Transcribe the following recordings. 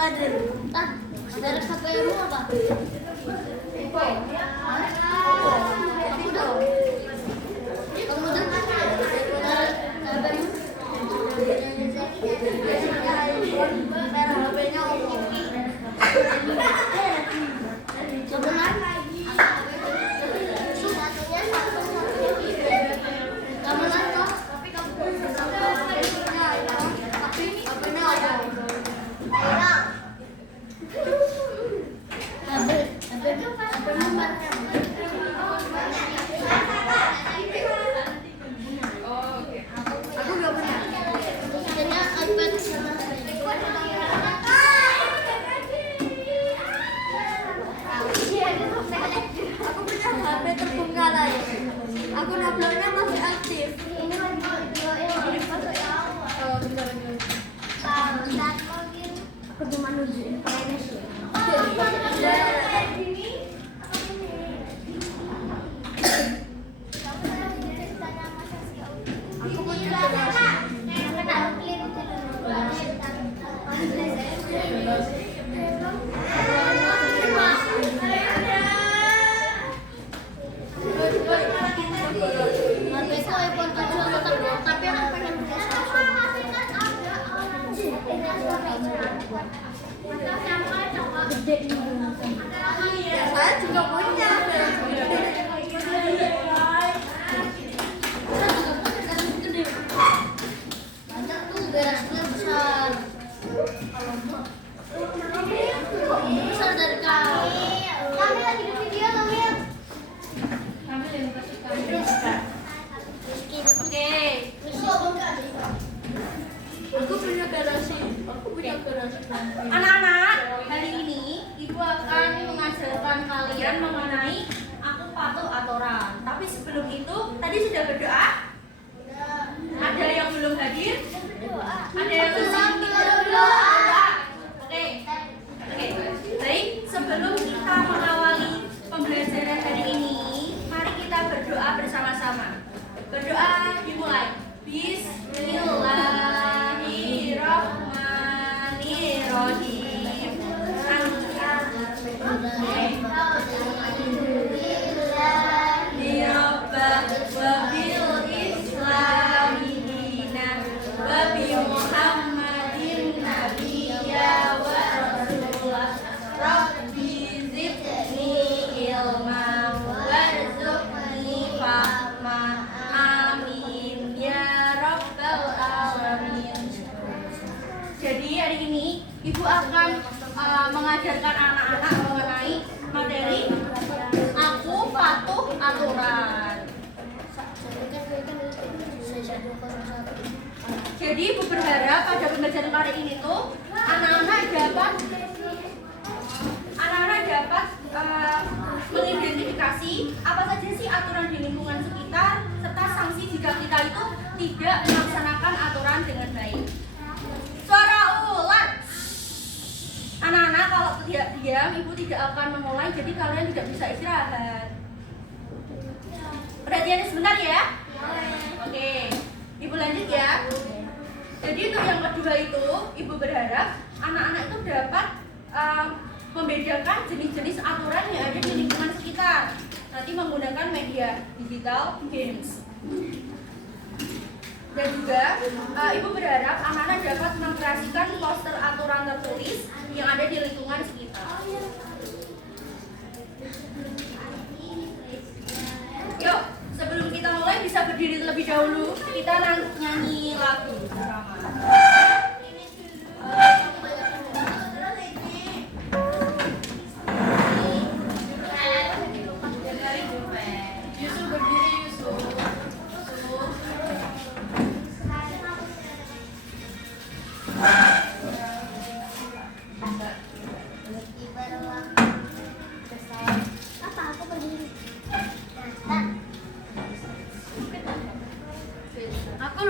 Laden. Dari HP-mu apa? Oppo. Aku dong. Kamu dong. Merah HP-nya Oppo. Sebenarnya kamu nonton, tapi kamu HP-nya Oppo. Aku gak punya. Punya iPad. Aku punya HP terbengkalai. Aku uploadnya masih aktif. Ini oh, bentar. Aku cuma nunjukin privacy. Aku punya iPhone 7 tapi aku pengen punya Samsung. Gede ini. Saya juga punya. Banyak tuh garasinya besar. Besar dari kau. Kami lagi di video Kamil. Kamil yang kasih Kamil. Oke. Aku punya garasi. Anak-anak, hari ini Ibu akan mengajarkan kalian mengenai aku patuh aturan. Tapi sebelum itu, tadi sudah berdoa? Ada yang belum hadir? Ada yang belum berdoa? Oke. Baik, sebelum kita mengawali pembelajaran hari ini, mari kita berdoa bersama-sama. Berdoa dimulai. Bismillahirrahmanirrahim. Alhamdulillah wabil islami dina wa bi Muhammadin nabiyya wa rasulah rabbi zidni ilma warzuqni fahma. Amin ya rabbal alamin. Jadi hari ini Ibu akan mengajarkan anak-anak mengenai materi aku patuh aturan. Jadi Ibu berharap pada pembelajaran kali ini tuh anak-anak dapat mengidentifikasi apa saja sih aturan di lingkungan sekitar serta sanksi jika kita itu tidak melaksanakan aturan dengan baik. Suara ulang. Anak-anak kalau tidak diam, Ibu tidak akan memulai, jadi kalian tidak bisa istirahat. Perhatian sebentar ya. Oke, Ibu lanjut ya. Jadi untuk yang kedua itu, Ibu berharap anak-anak itu dapat membedakan jenis-jenis aturan yang ada di lingkungan sekitar. Nanti menggunakan media digital games. Dan juga Ibu berharap anak-anak dapat mengkreasikan poster aturan tertulis yang ada di lingkungan sekitar. Yuk, sebelum kita mulai bisa berdiri terlebih dahulu. Kita nyanyi lagu bersama. Yusuf berdiri, Yusuf. Aku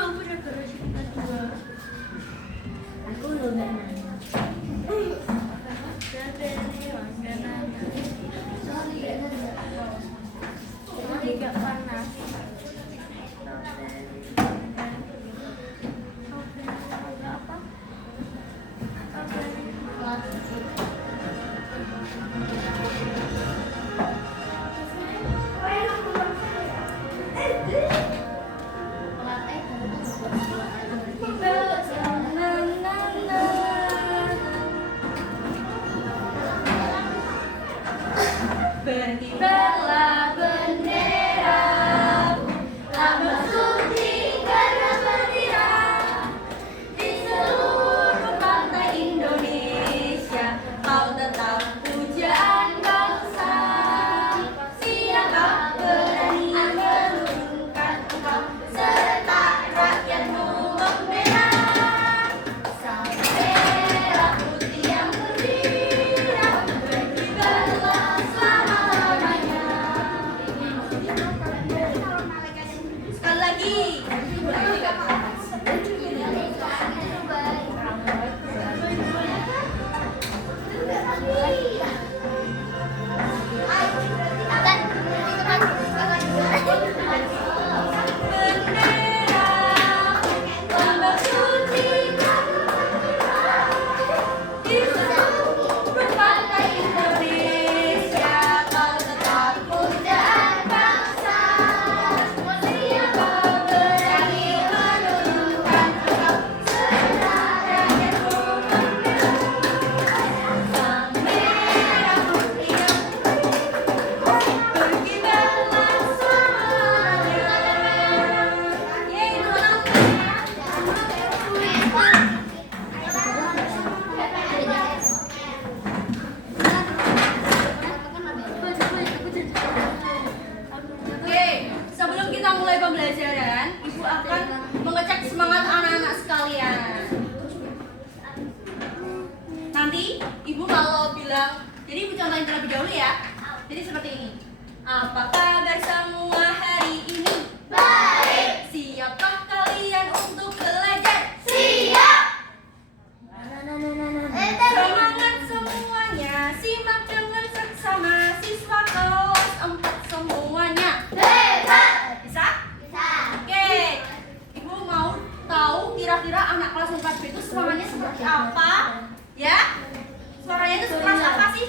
contohin terlebih dahulu ya. Jadi seperti ini. Apa kabar semua hari ini? Baik. Siapkah kalian untuk belajar? Siap. Semangat semuanya, simak dengan seksama siswa kelas 4 semuanya. Hebat. Bisa? Bisa. Oke. Ibu mau tahu kira-kira anak kelas 4B itu semangatnya seperti apa? Ya? Suaranya itu seperti apa sih?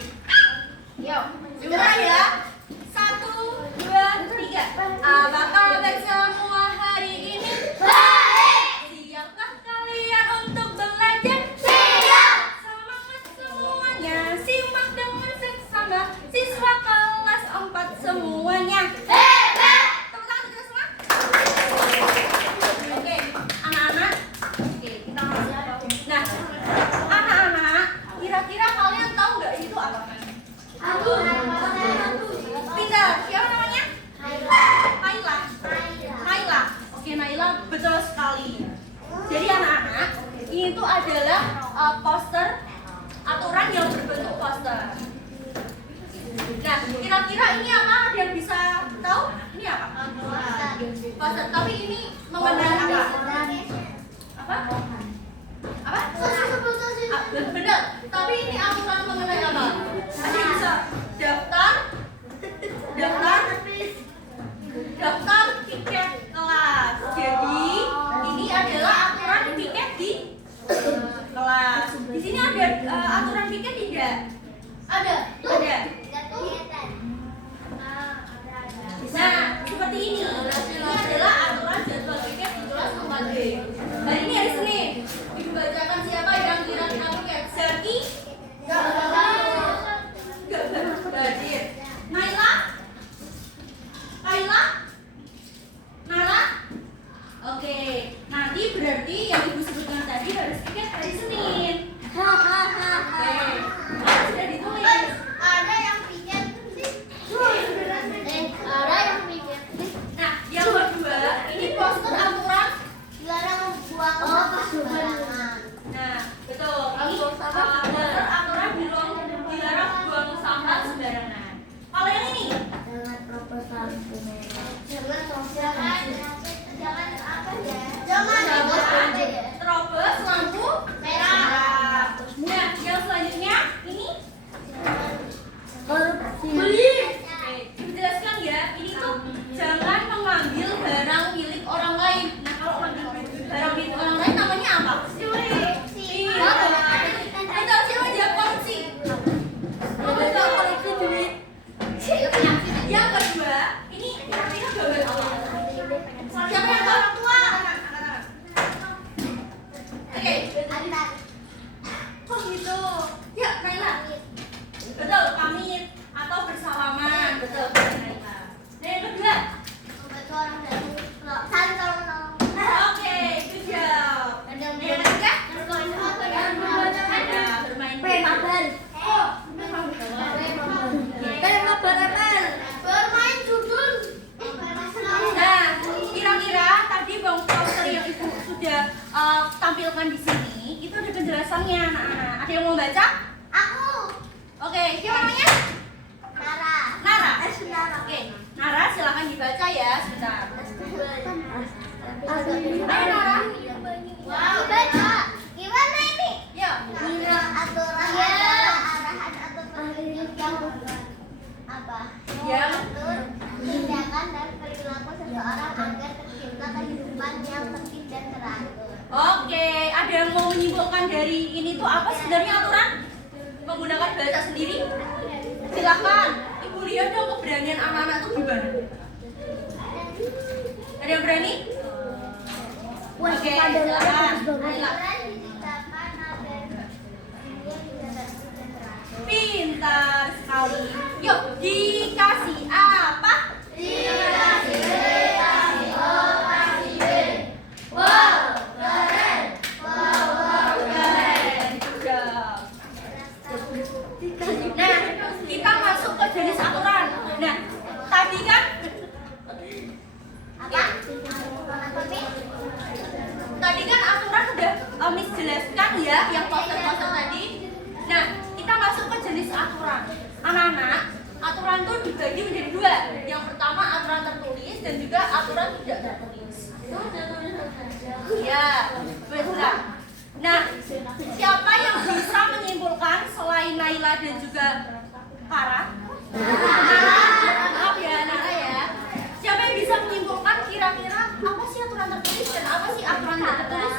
Yuk, mulai ya. 1, 2, 3. Apa kabar semua hari ini? Baik. Siapkah kalian untuk belajar? Siap. Semangat semuanya, simak dengan seksama siswa kelas 4 semuanya. Hebat. Tepuk tangan kita semua. Oke, anak-anak. Oke, kita masuk. Nah, anak-anak, kira-kira kalian tahu nggak itu apa? Aku. Pintar. Siapa namanya? Naila. Naila. Oke, Naila, betul sekali. Jadi anak-anak, ini tuh adalah poster aturan yang berbentuk poster. Nah, kira-kira ini apa? Ada yang bisa tahu? Ini apa? Poster. Tapi ini mengenai apa? Apa? Apa? Benar. Tapi ini aturan mengenai apa? Ada yang bisa daftar tiket kelas. Jadi ini adalah aturan tiket di kelas. Di sini ada aturan tiket tidak? Ada. Nah, seperti ini. Ini adalah aturan jadwal tiket di kelas 4B. Hari ini hari Senin. Ibu bacakan siapa yang kira-kira tiket? Zaki? Gak hadir. Naila? Kaila? Nara? Oke. Nanti berarti yang ibu sebutkan tadi harus tiket hari Senin. Oke. Sudah ditulis. Ada yang piket sih. Ada yang piket sih. Nah, yang kedua, ini poster aturan. Dilarang buang sampah sembarangan. Nah, betul. Ini poster aturan dilarang buang sampah sembarangan. Kalau yang ini, Jangan proposal Jangan sosial. Jangan apa ya? Jangan apa ya? terobos lampu merah. Nah, yang selanjutnya ini Korupsi. Oke, dijelaskan ya. Ini tuh jangan mengambil barang milik orang lain. Nah, kalau mengambil barang milik orang lain namanya apa? Iya. Betul, siapa jawab korupsi? Betul, korupsi duit. Yang kedua, ini kira-kira gambar apa? Siapa yang tahu? Orang tua. Oke. Oh gitu. Ya, Naila. Betul, pamit atau bersalaman. Betul, Naila. Dan yang kedua, Membantu orang dan saling tolong-tolong. oke, good job. Dan yang ketiga, ada bermain Bermain judul. Nah, kira-kira tadi bang poster yang ibu sudah tampilkan di sini itu ada penjelasannya, anak-anak. Ada yang mau baca? Aku. Oke, siapa namanya? Nara. Nara. Oke, Nara silakan dibaca ya sebentar. Ayo Nara. Wow, baca. Gimana ini? Yuk. Aturan adalah arahan atau petunjuk yang apa? Yang Mengatur tindakan dan perilaku seseorang agar tercipta kehidupan yang tertib dan teratur. Oke, ada yang mau menyimpulkan dari ini tuh apa sebenarnya aturan? Menggunakan bahasa sendiri? Silakan. Ibu lihat dong keberanian anak-anak tuh gimana? Ada yang berani? Oke, silakan. Naila. Aturan diciptakan agar dunia tidak tertib dan teratur. Pintar sekali. Yuk, dikasih apa? Dikasih B, kasih O, kasih B. Wow, keren. Wow, Keren. Good job. Nah, kita masuk ke jenis aturan. Nah, tadi kan apa? tadi kan aturan udah Miss jelaskan ya yang poster-poster tadi. Nah, kita masuk ke jenis aturan. Anak-anak, aturan itu dibagi menjadi dua. Yang pertama aturan tertulis dan juga aturan tidak tertulis. Ya, betul. Nah, siapa yang bisa menyimpulkan selain Naila dan juga Farah? Maaf ya, Nara ya. Siapa yang bisa menyimpulkan kira-kira apa sih aturan tertulis dan apa sih aturan tidak tertulis?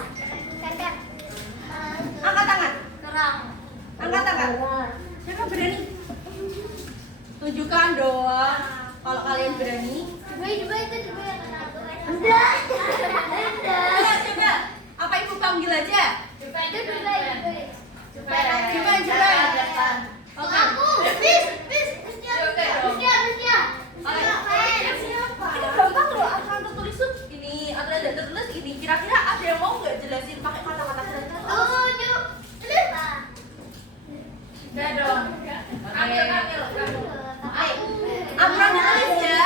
Angkat tangan. Angkat tangan. Siapa berani? Tunjukkan doang kalau kalian berani. Coba. Apa ibu panggil aja? Coba. Oke. Ini gampang loh aturan tertulis tuh. Ini aturan tidak tertulis ini. Kira-kira ada yang mau nggak jelasin pakai kata-kata kira-kira? Udah dong. Ambil aturan tertulis ya.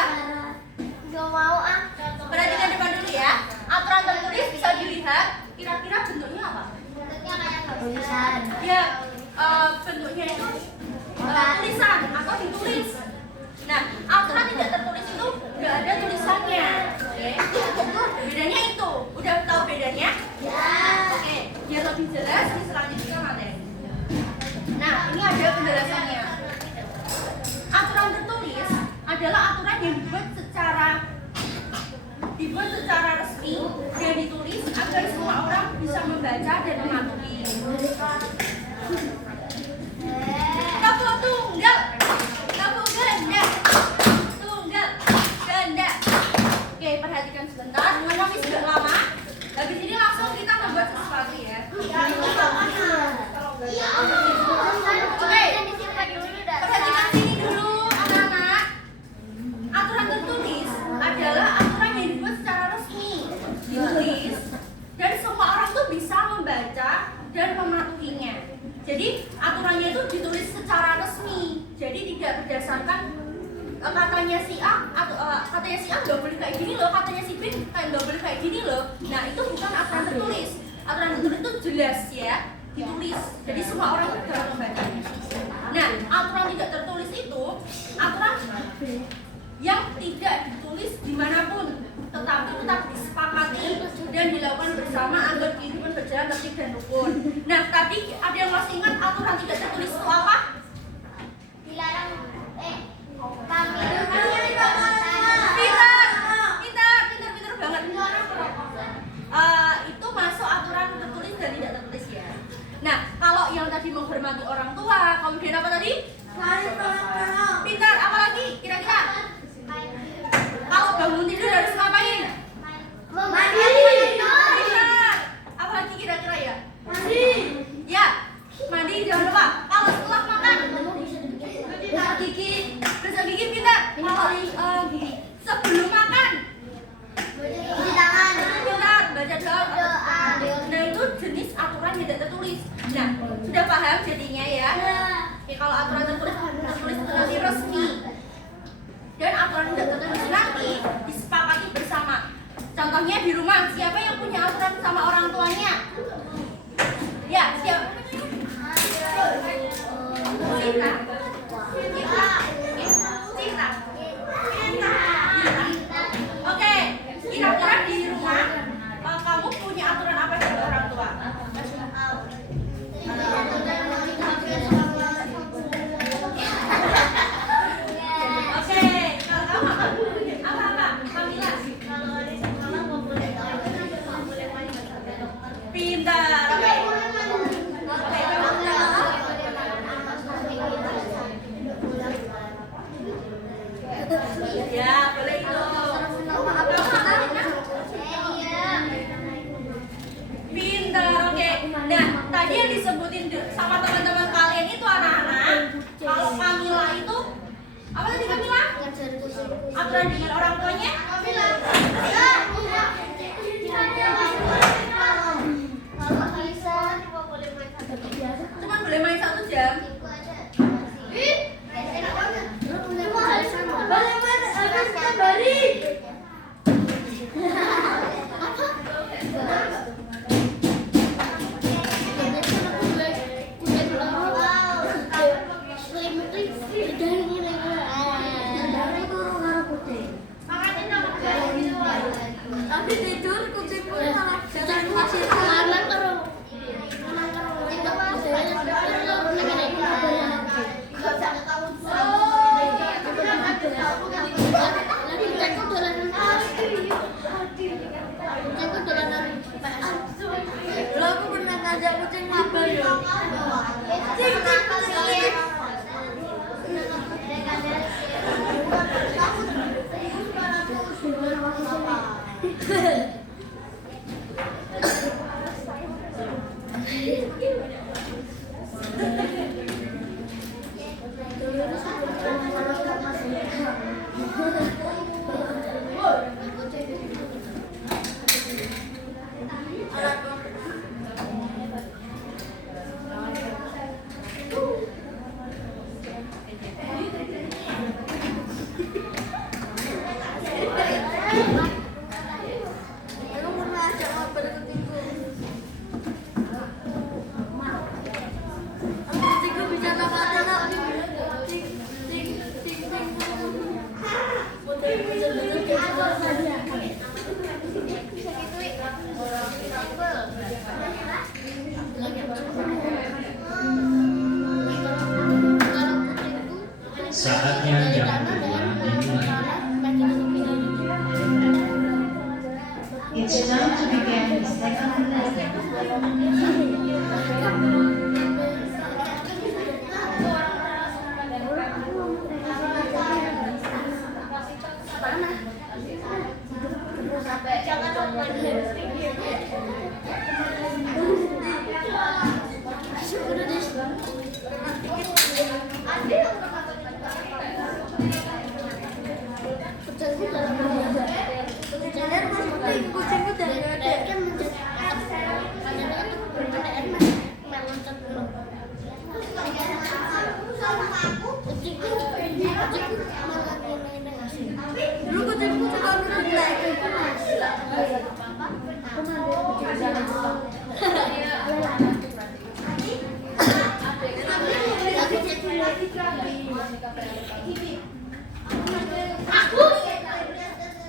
Perhatikan depan dulu ya. Aturan tertulis bisa dilihat. Kira-kira bentuknya apa? Ya, bentuknya itu tulisan atau ditulis. Nah, aturan tidak tertulis itu nggak ada tulisannya. Oke. Bedanya itu. Udah tahu bedanya? Oke. Biar lebih jelas, selanjutnya materi. Nah, ini ada penjelasannya. Aturan tertulis adalah aturan yang dibuat secara resmi dan ditulis agar semua orang bisa membaca dan mematuhi. Kamu tunggal ganda. Oke, perhatikan sebentar. Karena ini sudah lama. Habis ini langsung kita membuat sesuatu ya. Oke, perhatikan sini dulu anak-anak. Aturan tertulis adalah aturan yang dibuat secara resmi, ditulis, dan semua orang tuh bisa membaca dan mematuhinya. Jadi aturannya itu ditulis secara resmi. Jadi tidak berdasarkan katanya si A atau katanya si A nggak boleh kayak gini loh, katanya si B kayak nggak boleh kayak gini loh. Nah itu bukan aturan tertulis. Aturan tertulis itu jelas ya, ditulis. Jadi semua orang bisa membacanya. Nah aturan tidak tertulis itu aturan yang tidak ditulis dimanapun, tetapi tetap disepakati dan dilakukan bersama agar kehidupan berjalan tertib dan rukun. Nah tadi ada yang masih ingat aturan tidak tertulis itu apa? Dilarang pintar banget. Itu masuk aturan tertulis dan tidak tertulis ya. Nah kalau yang tadi menghormati orang tua, kemudian apa tadi? Pintar, apa lagi kira-kira? Kalau bangun tidur harus ngapain? Pintar. Apa lagi kira-kira ya? Ya, mandi jangan lupa. Kalau setelah makan bersihin gigi pintar. Kalau gigi sebelum makan pintar, baca doa. Nah itu jenis aturan yang tidak tertulis. Nah sudah paham jadinya ya? Kalau aturan tertulis itu nanti resmi dan aturan tidak tertulis nanti disepakati bersama. Contohnya di rumah, siapa yang punya aturan sama orang tuanya? Ya, siapa? Cinta. Oke, kira-kira di rumah kamu punya aturan apa sama orang tua? Pintar, oke. Ya, boleh itu. Pintar, oke. Nah, tadi yang disebutin sama teman-teman kalian itu anak-anak. Kalau Kamila itu apa tadi Kamila? Aturan dengan orang tuanya? Cuma boleh main 1 jam.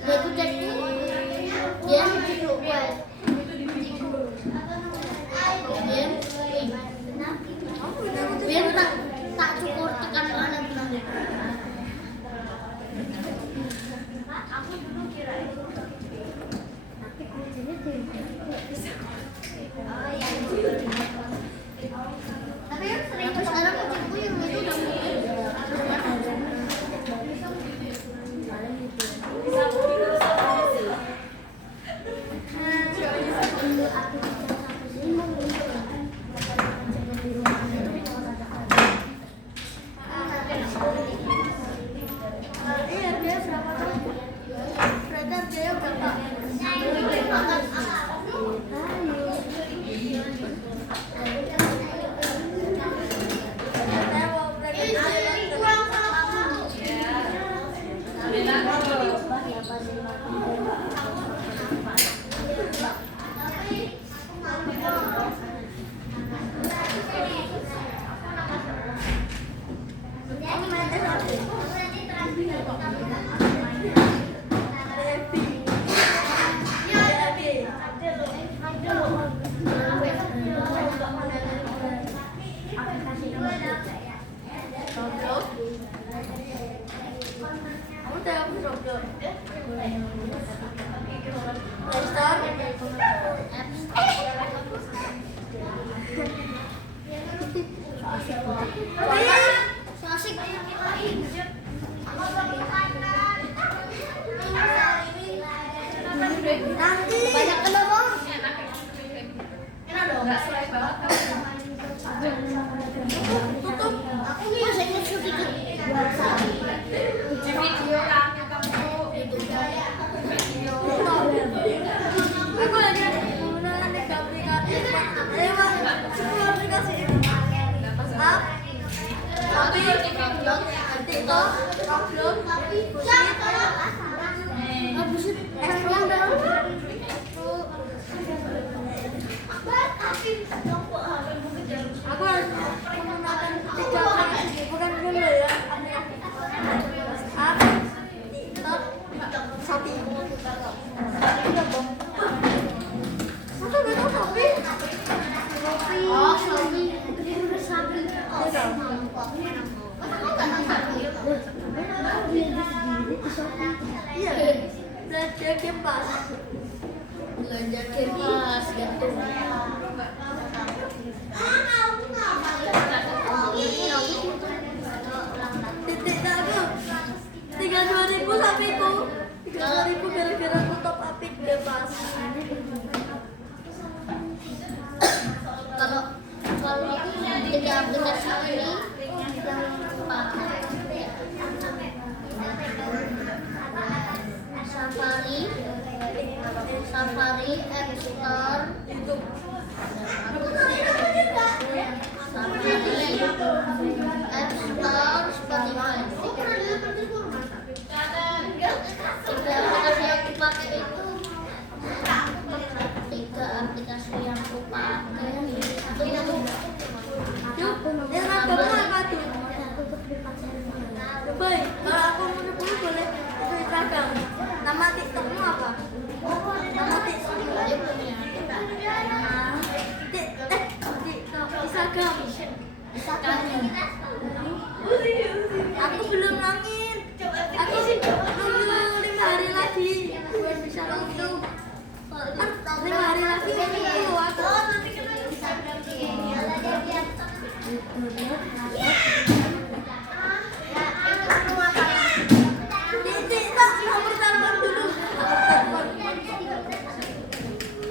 Aku cek dia lupa. Biar tak cukur tekan mana benar. Aku dulu kira itu. Tapi yang sering sekarang kucingku yang itu udah banyak kenapa? Enggak selesai banget kamu. Tutup. Aku masih ingat sedikit. Di video kamu video. Aku lagi menggunakan aplikasi itu. Tapi TikTok, upload, aku harus menggunakan tiga aplikasi, bukan dulu ya. TikTok, Shopee. Apa betul Shopee? Oh, Shopee. Iya, belanja game pass. Belanja game pass gitu. Titik aku 32.000 sapiku. 32.000 gara-gara aku top upin game pass. Kalau tiga aplikasi ini Safari, App Store, YouTube. Safari, App Store, Spotify. Tiga aplikasi yang dipakai itu. Tiga aplikasi yang aku pakai itu. Yang apa tuh? Baik, kalau aku menurutku boleh itu Instagram. Nama TikTokmu apa? Nama TikTokmu Instagram. Aku belum login. Aku nunggu 5 hari lagi buat bisa login. 5 hari lagi nunggu aku.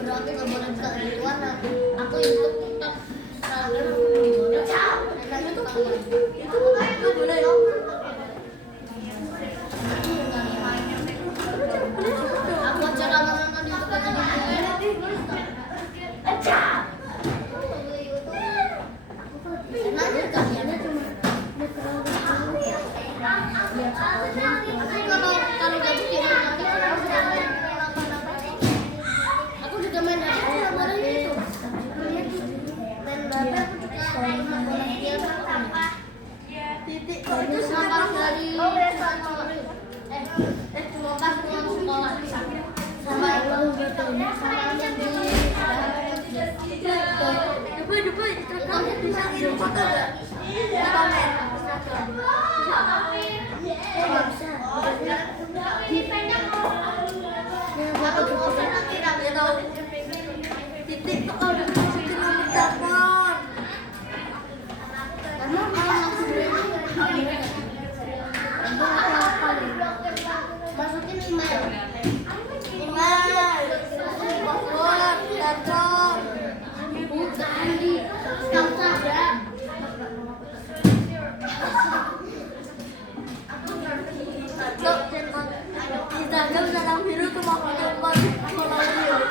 Berarti nggak boleh buka gituan. Aku YouTube TikTok itu boleh. Aku aja nonton YouTube aja. Kalau gabut ya aku juga main aja kemarin. Dubai, Instagram bisa kirim foto nggak? Di komen Instagram. Bisa? Nggak bisa. Foto Dubai. Ya tahu. Titik tuh kalau udah masukin nomor telepon. Kamu malah langsung masukin email. Paspor, datang. Bukan di Instagram. Loh, Instagram dalam biru tuh mau depan follow.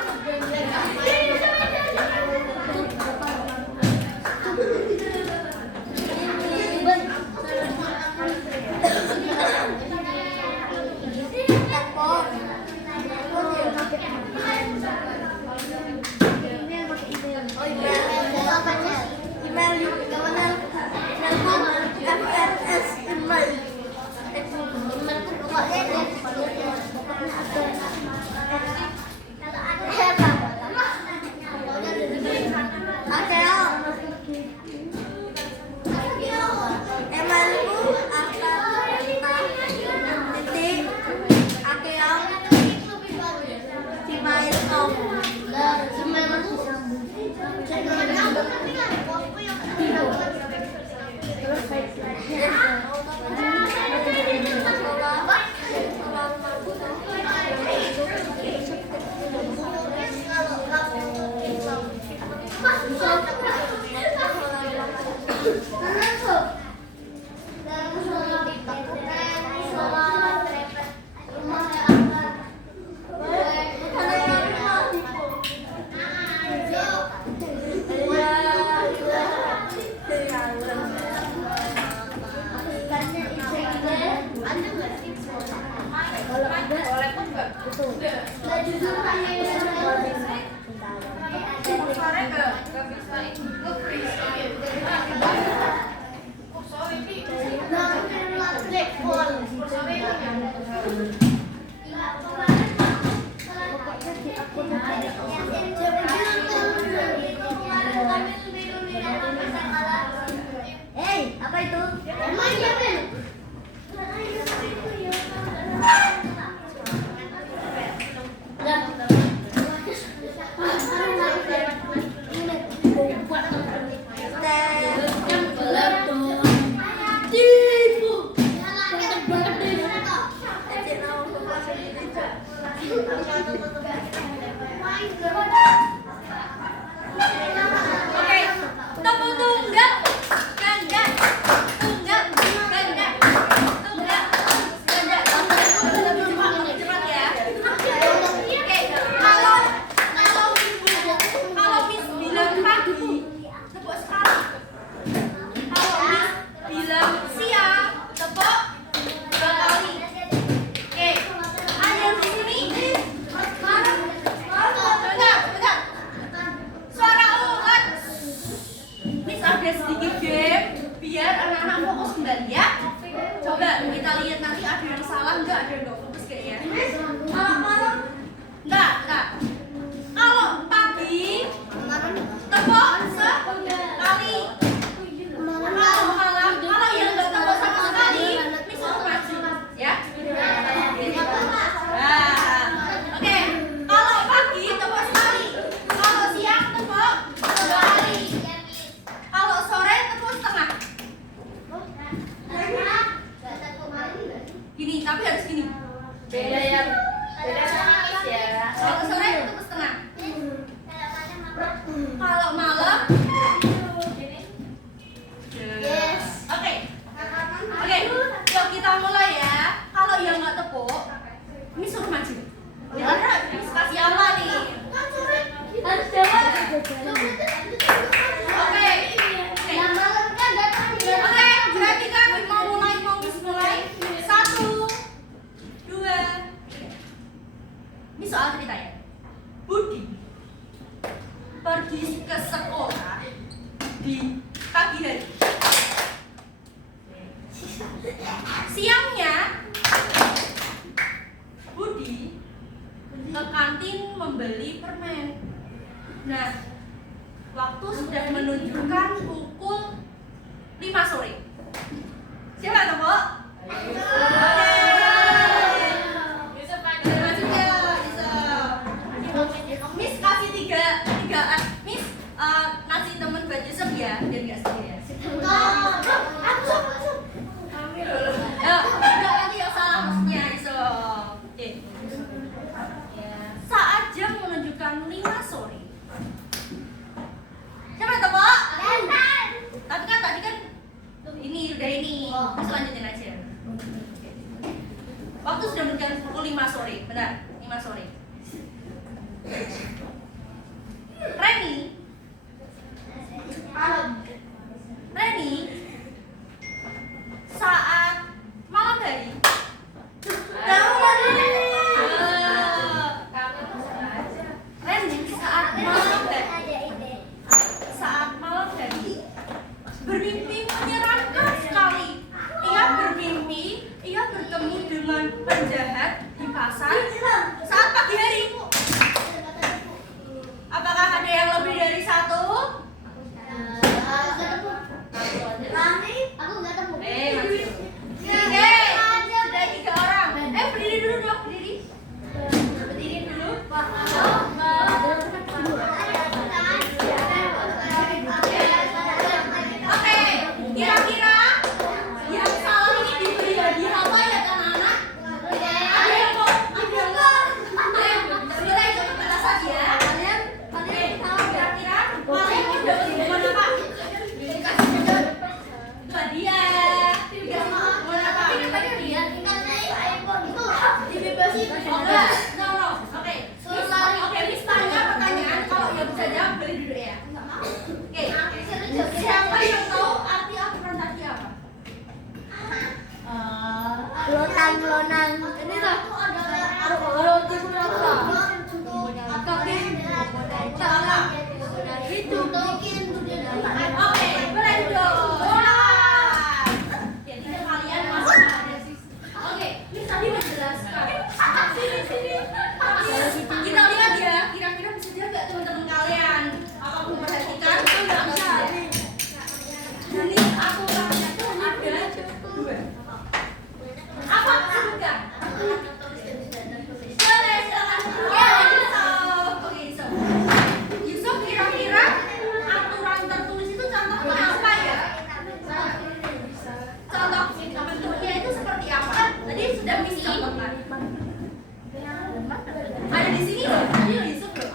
Apa itu? Oke, tepuk tunggal, ganda, tunggal, ganda, tunggal, ganda. Cepat ya. Oke, kalau Miss bilang pagi, tepuk sekali. Kalau Miss bilang siang, tepuk 2 kali. Oke, ada yang di sini? Bentar. Suara ulat. Miss ada sedikit game biar anak-anak fokus kembali ya. Coba kita lihat nanti ada yang salah enggak, ada yang enggak fokus kayaknya. Malam. Enggak. Kalau pagi tepuk sekali. Kalau malam, kalau yang enggak tepuk sama sekali, Miss suruh maju ya. Nah, oke. Kalau pagi tepuk sekali. Kalau siang tepuk 2 kali. Kalau sore tepuk setengah. Gini, tapi harus gini. Beda sama Miss ya. Kalau sore tepuk setengah. Kalau malam gini. Yes. Oke, yuk kita mulai ya. Kalau yang nggak tepuk, Miss suruh maju. Ya, Miss kasih apa nih? Harus jawab. Oke, berarti kan mau Miss mulai. 1, 2. Ini soal cerita ya. Budi pergi ke sekolah di pagi hari. Siangnya Budi ke kantin membeli permen. Nah, Waktu sudah menunjukkan pukul 5 sore. Siapa yang tepuk? Miss kasih tiga Miss ngasih temen buat Yusuf ya, biar nggak sendiri ya. Ya, enggak nanti yang salah maksudnya Yusuf. Oke. Saat jam menunjukkan 5 sore. Siapa yang tepuk? Tapi kan tadi kan ini udah ini. Terus lanjutin aja. Waktu sudah menunjukkan pukul 5 sore, benar? 5 sore. Reni saat malam hari saat malam hari bermimpi menyeramkan sekali. Ia bermimpi ia bertemu dengan penjahat di pasar saat pagi hari. Apakah ada yang lebih dari satu? Sudah 3 orang. Berdiri dulu dong, berdiri. Berdiri dulu. Oke, kira-kira yang salah ini diberi hadiah apa ya anak-anak? Ada yang mau? Ada enggak? Sebentar coba kita saja. Kira-kira paling dapat hubungan apa? Hadiah. Oke, Miss tanya pertanyaan. Kalau yang bisa jawab beri dulu ya. Oke. Siapa yang tahu arti aturan tadi apa? Lonang. Ini loh. Itu. Oke, boleh dong. Jadi kalian masih ada sih. Oke, Miss tadi menjelaskan. Sini. Kita lihat ya, kira-kira bisa jawab nggak teman-teman kalian? Apa memperhatikan? Nggak bisa. Ini aturannya itu ada 2. Apa sebutkan? Boleh, silakan. Ya, Yusuf. Oke, Yusuf. Yusuf, kira-kira aturan tertulis itu contohnya apa ya? Contoh bentuknya itu seperti apa? Tadi sudah Miss contohkan. Ada di sini loh. Tadi Yusuf loh.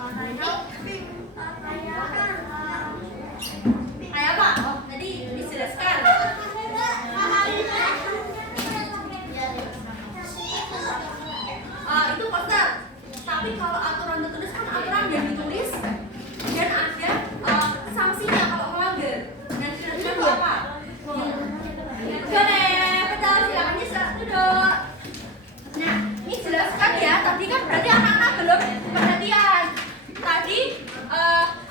Kayak apa? Oh, tadi dijelaskan. Itu poster. Tapi kalau aturan tertulis kan aturan yang ditulis dan ada sanksinya kalau melanggar. Dan kira-kira itu apa? Boleh, betul, silakan duduk. Nah, ini jelaskan ya. Tadi kan berarti anak-anak belum perhatian. Tadi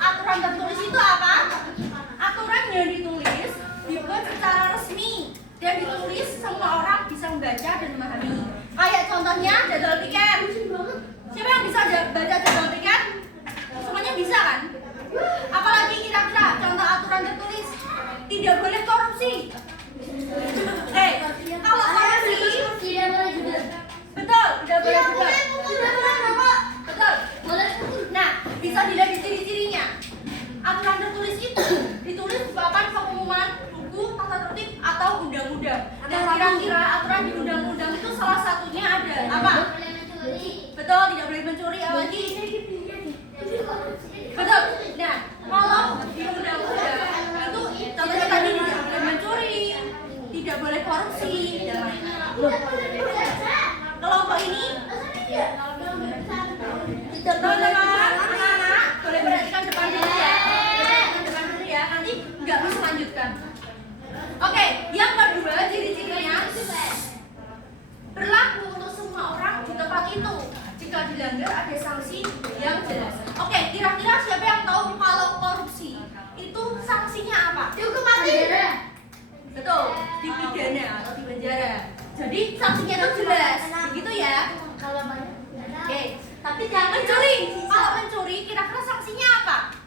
aturan tertulis itu apa? Aturan yang ditulis dibuat secara resmi dan ditulis semua orang bisa membaca dan memahami. Kayak contohnya jadwal tiket. Siapa yang bisa baca jadwal tiket? Semuanya bisa kan? Apalagi kira-kira contoh aturan tertulis tidak boleh korupsi. Kalau korupsi Tidak boleh juga. betul, tidak boleh juga. Tidak boleh. Betul. Nah, bisa dilihat di ciri-cirinya. Aturan tertulis itu ditulis di papan pengumuman buku tata tertib atau undang-undang. Dan kira-kira aturan di undang-undang itu salah satunya ada apa? Betul, tidak boleh mencuri. Apa lagi? Betul. Nah, kalau di undang-undang itu contohnya tadi tidak boleh mencuri, tidak boleh korupsi dan lain-lain. Kelompok ini teman-teman, anak-anak boleh perhatikan depan dulu ya. Depan dulu ya, nanti nggak bisa lanjutkan. Oke, yang kedua ciri-cirinya berlaku untuk semua orang di tempat itu. Jika dilanggar ada sanksi yang jelas. Oke, kira-kira siapa yang tahu kalau korupsi itu sanksinya apa? Cukup mati. Betul, dipidana atau di penjara. Jadi sanksinya itu jelas, begitu ya. Kalau banyak. Oke, Tapi jangan mencuri. Kalau mencuri, kira-kira sanksinya apa?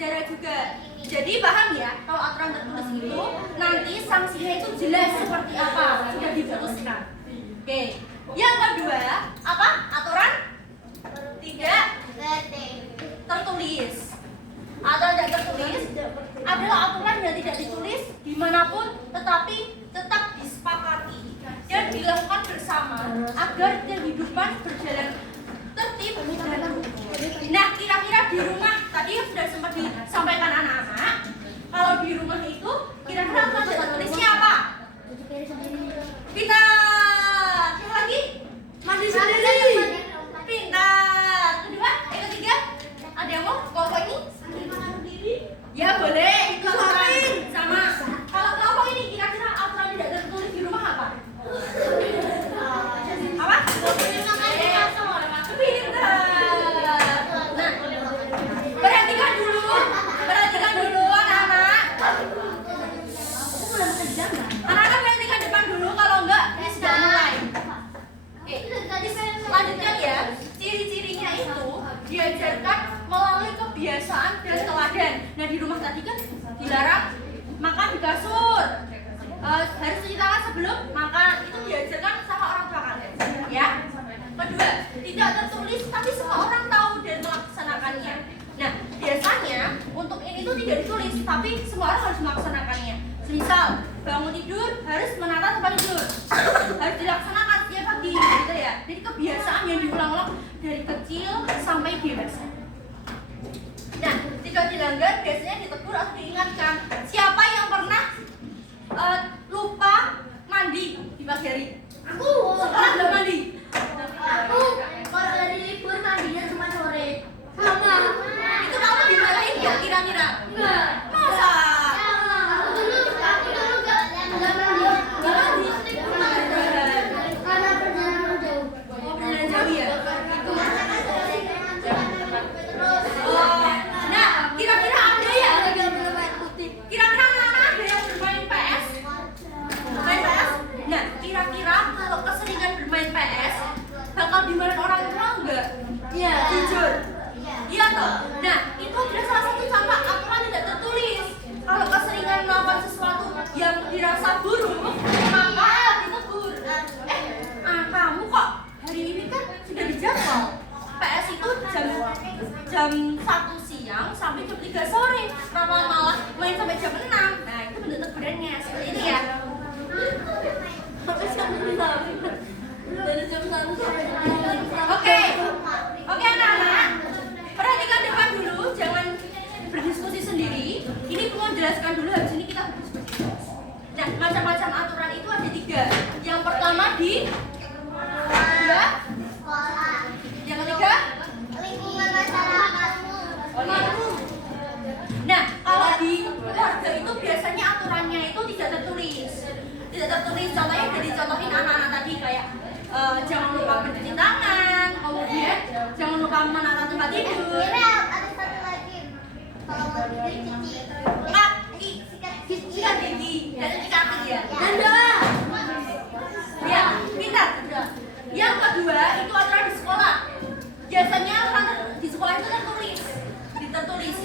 berbicara juga. Jadi paham ya, kalau aturan tertulis itu nanti sanksinya itu jelas seperti apa, sudah diputuskan. Oke. Yang kedua, apa? Aturan tidak tertulis. Aturan tidak tertulis adalah aturan yang tidak ditulis dimanapun, tetapi tetap disepakati dan dilakukan bersama agar kehidupan berjalan tertib dan rukun. Nah, kira-kira di rumah tadi yang sudah sempat disampaikan anak-anak, kalau di rumah itu kira-kira aturan tidak tertulisnya apa? Pintar. Yang lagi? Mandi sendiri. Pintar. Kedua, yang ketiga, ada yang mau kelompok ini? Ya boleh, itu sama. Kalau kelompok ini kira-kira aturan tidak tertulis di rumah apa? Apa? Pintar. Nah, perhatikan dulu anak-anak. Anak-anak perhatikan depan dulu, kalau enggak ini sudah mulai. Oke, lanjutkan ya. Ciri-cirinya itu diajarkan melalui kebiasaan dan teladan. Nah, di rumah tadi kan dilarang makan di kasur, harus cuci tangan sebelum makan. Itu diajarkan sama orang tua kalian, ya. Kedua, tidak tertulis tapi semua orang tahu dan melaksanakannya. Nah, biasanya untuk ini tuh tidak ditulis tapi semua orang harus melaksanakannya. Misal bangun tidur harus menata tempat tidur, harus dilaksanakan setiap pagi, gitu ya. Jadi kebiasaan yang diulang-ulang dari kecil sampai dewasa. Nah, jika dilanggar biasanya ditegur atau diingatkan. Siapa yang pernah lupa mandi di pagi hari? Aku. Sekolah belum mandi? Aku kalau hari libur mandinya cuma sore. Sama. Itu kamu dimarahin nggak kira-kira? Enggak. Masa? Aku dulu enggak mandi. Karena perjalanan jauh. Oh, perjalanan jauh ya? Oh, nah, kira-kira ada ya? Kira-kira anak-anak ada yang bermain PS? Main PS? Nah, kira-kira kalau keseringan bermain PS bakal dimarahin orang tua enggak? Iya. Jujur? Iya toh? Nah, itu adalah salah satu contoh aturan tidak tertulis. Kalau keseringan melakukan sesuatu yang dirasa buruk, maka ditegur. Kamu kok hari ini kan sudah dijadwal PS itu jam 1 siang sampai jam 3 sore, malah main sampai jam 6. Nah, itu bentuk tegurannya seperti itu ya. Sampai jam 6. Dari jam 1 sampai jam 6. Oke anak-anak, perhatikan depan dulu, jangan berdiskusi sendiri. Ini perlu jelaskan dulu, habis ini kita berdiskusi. Nah, macam-macam aturan itu ada 3. Yang pertama di dua, yang ketiga Lingkungan masyarakatmu. Nah, kalau di keluarga itu biasanya aturannya itu tidak tertulis. Contohnya udah dicontohin anak-anak tadi kayak jangan lupa mencuci tangan, kemudian jangan lupa menata tempat tidur. Ada satu lagi. Kalau mau tidur cuci. Sikat gigi dan cuci kaki ya. Dan doa. Ya, pintar. Yang kedua itu aturan di sekolah. Biasanya aturan di sekolah itu tertulis.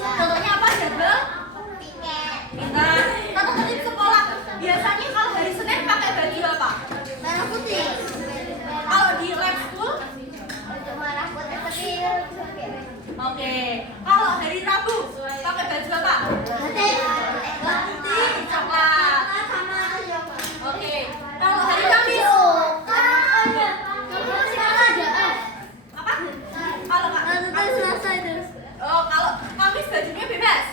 Contohnya apa? Jadwal. Pintar. Tata tertib sekolah. Biasanya kalau hari Senin pakai baju apa? Merah putih. Kalau di lab school? Merah putih putih. Oke. Kalau hari Rabu pakai baju apa? Putih. Coklat. Sama. Oke. Kalau hari Kamis? Apa? Kalau Selasa itu. kalau Kamis bajunya bebas.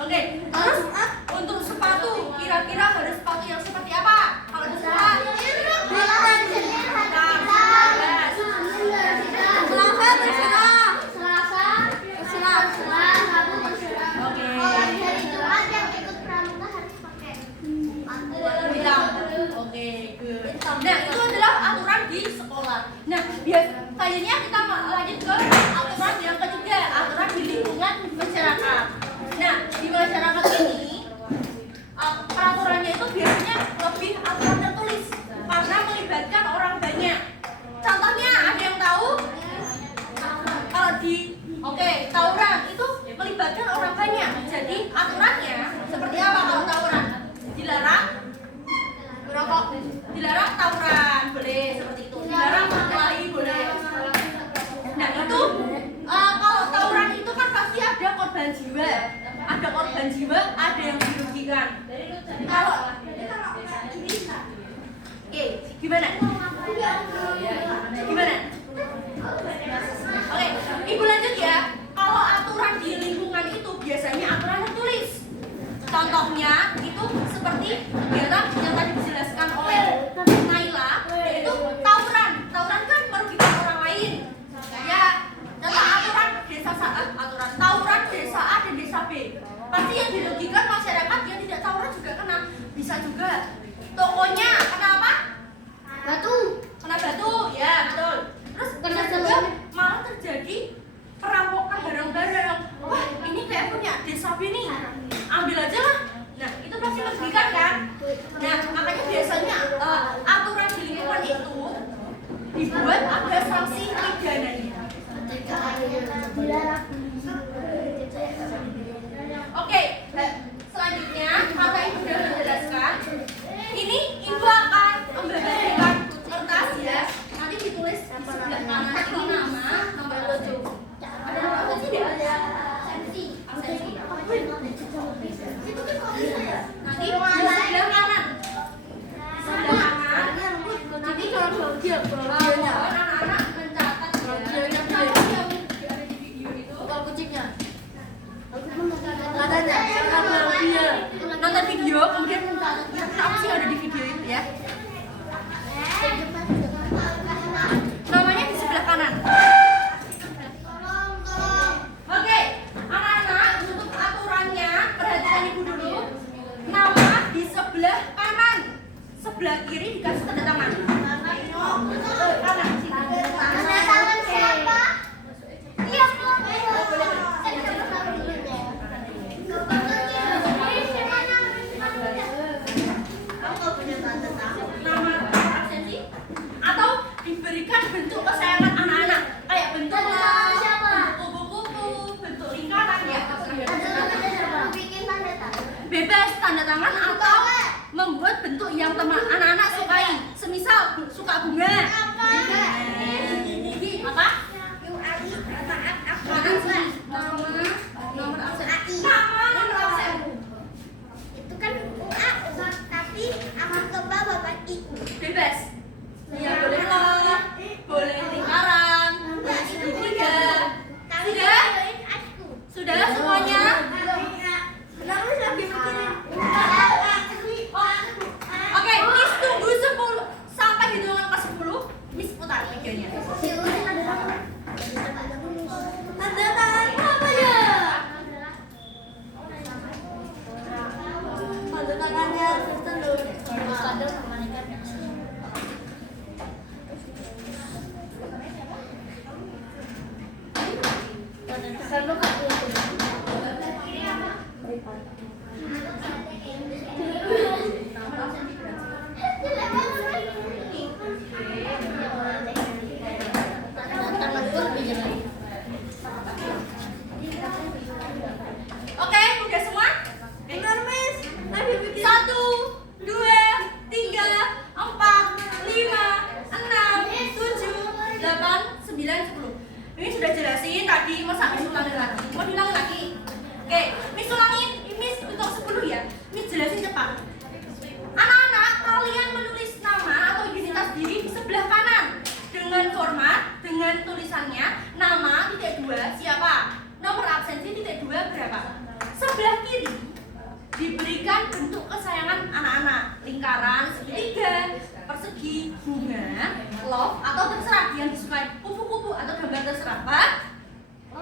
Oke. Terus untuk sepatu kira-kira harus sepatu yang seperti apa? Kalau di sekolah? Oke, good. Nah, itu adalah aturan di sekolah. Nah, kayaknya kita lanjut ke aturan yang ketiga, aturan di lingkungan masyarakat. Nah, di masyarakat ini peraturannya itu biasanya lebih aturan tertulis karena melibatkan orang banyak. Contohnya ada yang tahu? Kalau di korban jiwa, ada yang dirugikan. Kalau oke, gimana? Gimana? Oke, Ibu lanjut ya. Kalau aturan di lingkungan itu biasanya aturan tertulis. Contohnya itu seperti yang tadi dijelaskan oleh Naila, yaitu tawuran. Tawuran kan merugikan orang lain. Ya, tentang aturan desa aturan tawuran desa A dan desa B. Pasti yang dirugikan masyarakat, yang tidak tawuran juga kena. Bisa juga tokonya kena apa? Batu. Kena batu, ya betul. Terus bisa juga malah terjadi perampokan barang-barang. Wah, ini kayak punya desa B nih, ambil aja lah. Nah, itu pasti merugikan kan? Nah, makanya biasanya aturan di lingkungan itu dibuat ada sanksi pidananya. Oke, selanjutnya karena Ibu sudah menjelaskan, ini Ibu akan membagikan kertas ya. Nanti ditulis di sebelah kanan ini nama, nomor tujuh. Ada apa sih dia? Absensi. Itu kan ya. Nanti di sebelah kanan. Sebelah kanan. Nanti kalau dia anak-anak mencatat ya. Ada di video itu. Kucingnya. Nonton video kemudian mencatat apa sih ada di video itu ya. Namanya di sebelah kanan. Oke, anak-anak, untuk aturannya perhatikan Ibu dulu. Nama di sebelah kanan, sebelah kiri dikasih tanda tangan. Kanan. Tanda tangan siapa? Iya, Nama absensi atau diberikan bentuk kesayangan anak-anak kayak bentuk kupu-kupu, bentuk lingkaran ya. Bebas tanda tangan atau membuat bentuk yang anak-anak sukai. Semisal suka bunga. Apa? Nomor absen. Nomor absen. Itu kan UA, tapi akan coba Bapak Ibu. Bebas. Ya boleh telur, boleh lingkaran, segitiga. Sudah semuanya? Kenapa lagi mikirin? Oke, Miss tunggu 10 sampai hitungan ke 10. Miss putar videonya. Tanda tangan apa ya? Tanda tangannya Kristen dulu. Oke, udah semua? Benar, Miss. Tadi bikin 1, 2, 3, 4, 5, 6, 7, 8, 9, 10. Ini sudah jelasin tadi, masa Miss ulangin lagi? Mau diulangi lagi? Oke, Miss ulangin. Miss untuk 10 ya. Miss jelasin cepat. Anak-anak, kalian menulis nama atau identitas diri di sebelah kanan dengan format, dengan tulisannya nama (2) siapa, nomor absensi (2) berapa. Sebelah kiri diberikan bentuk kesayangan anak-anak, lingkaran, segitiga, persegi, bunga, love atau terserah yang disukai, kupu-kupu atau gambar terserah. Pak,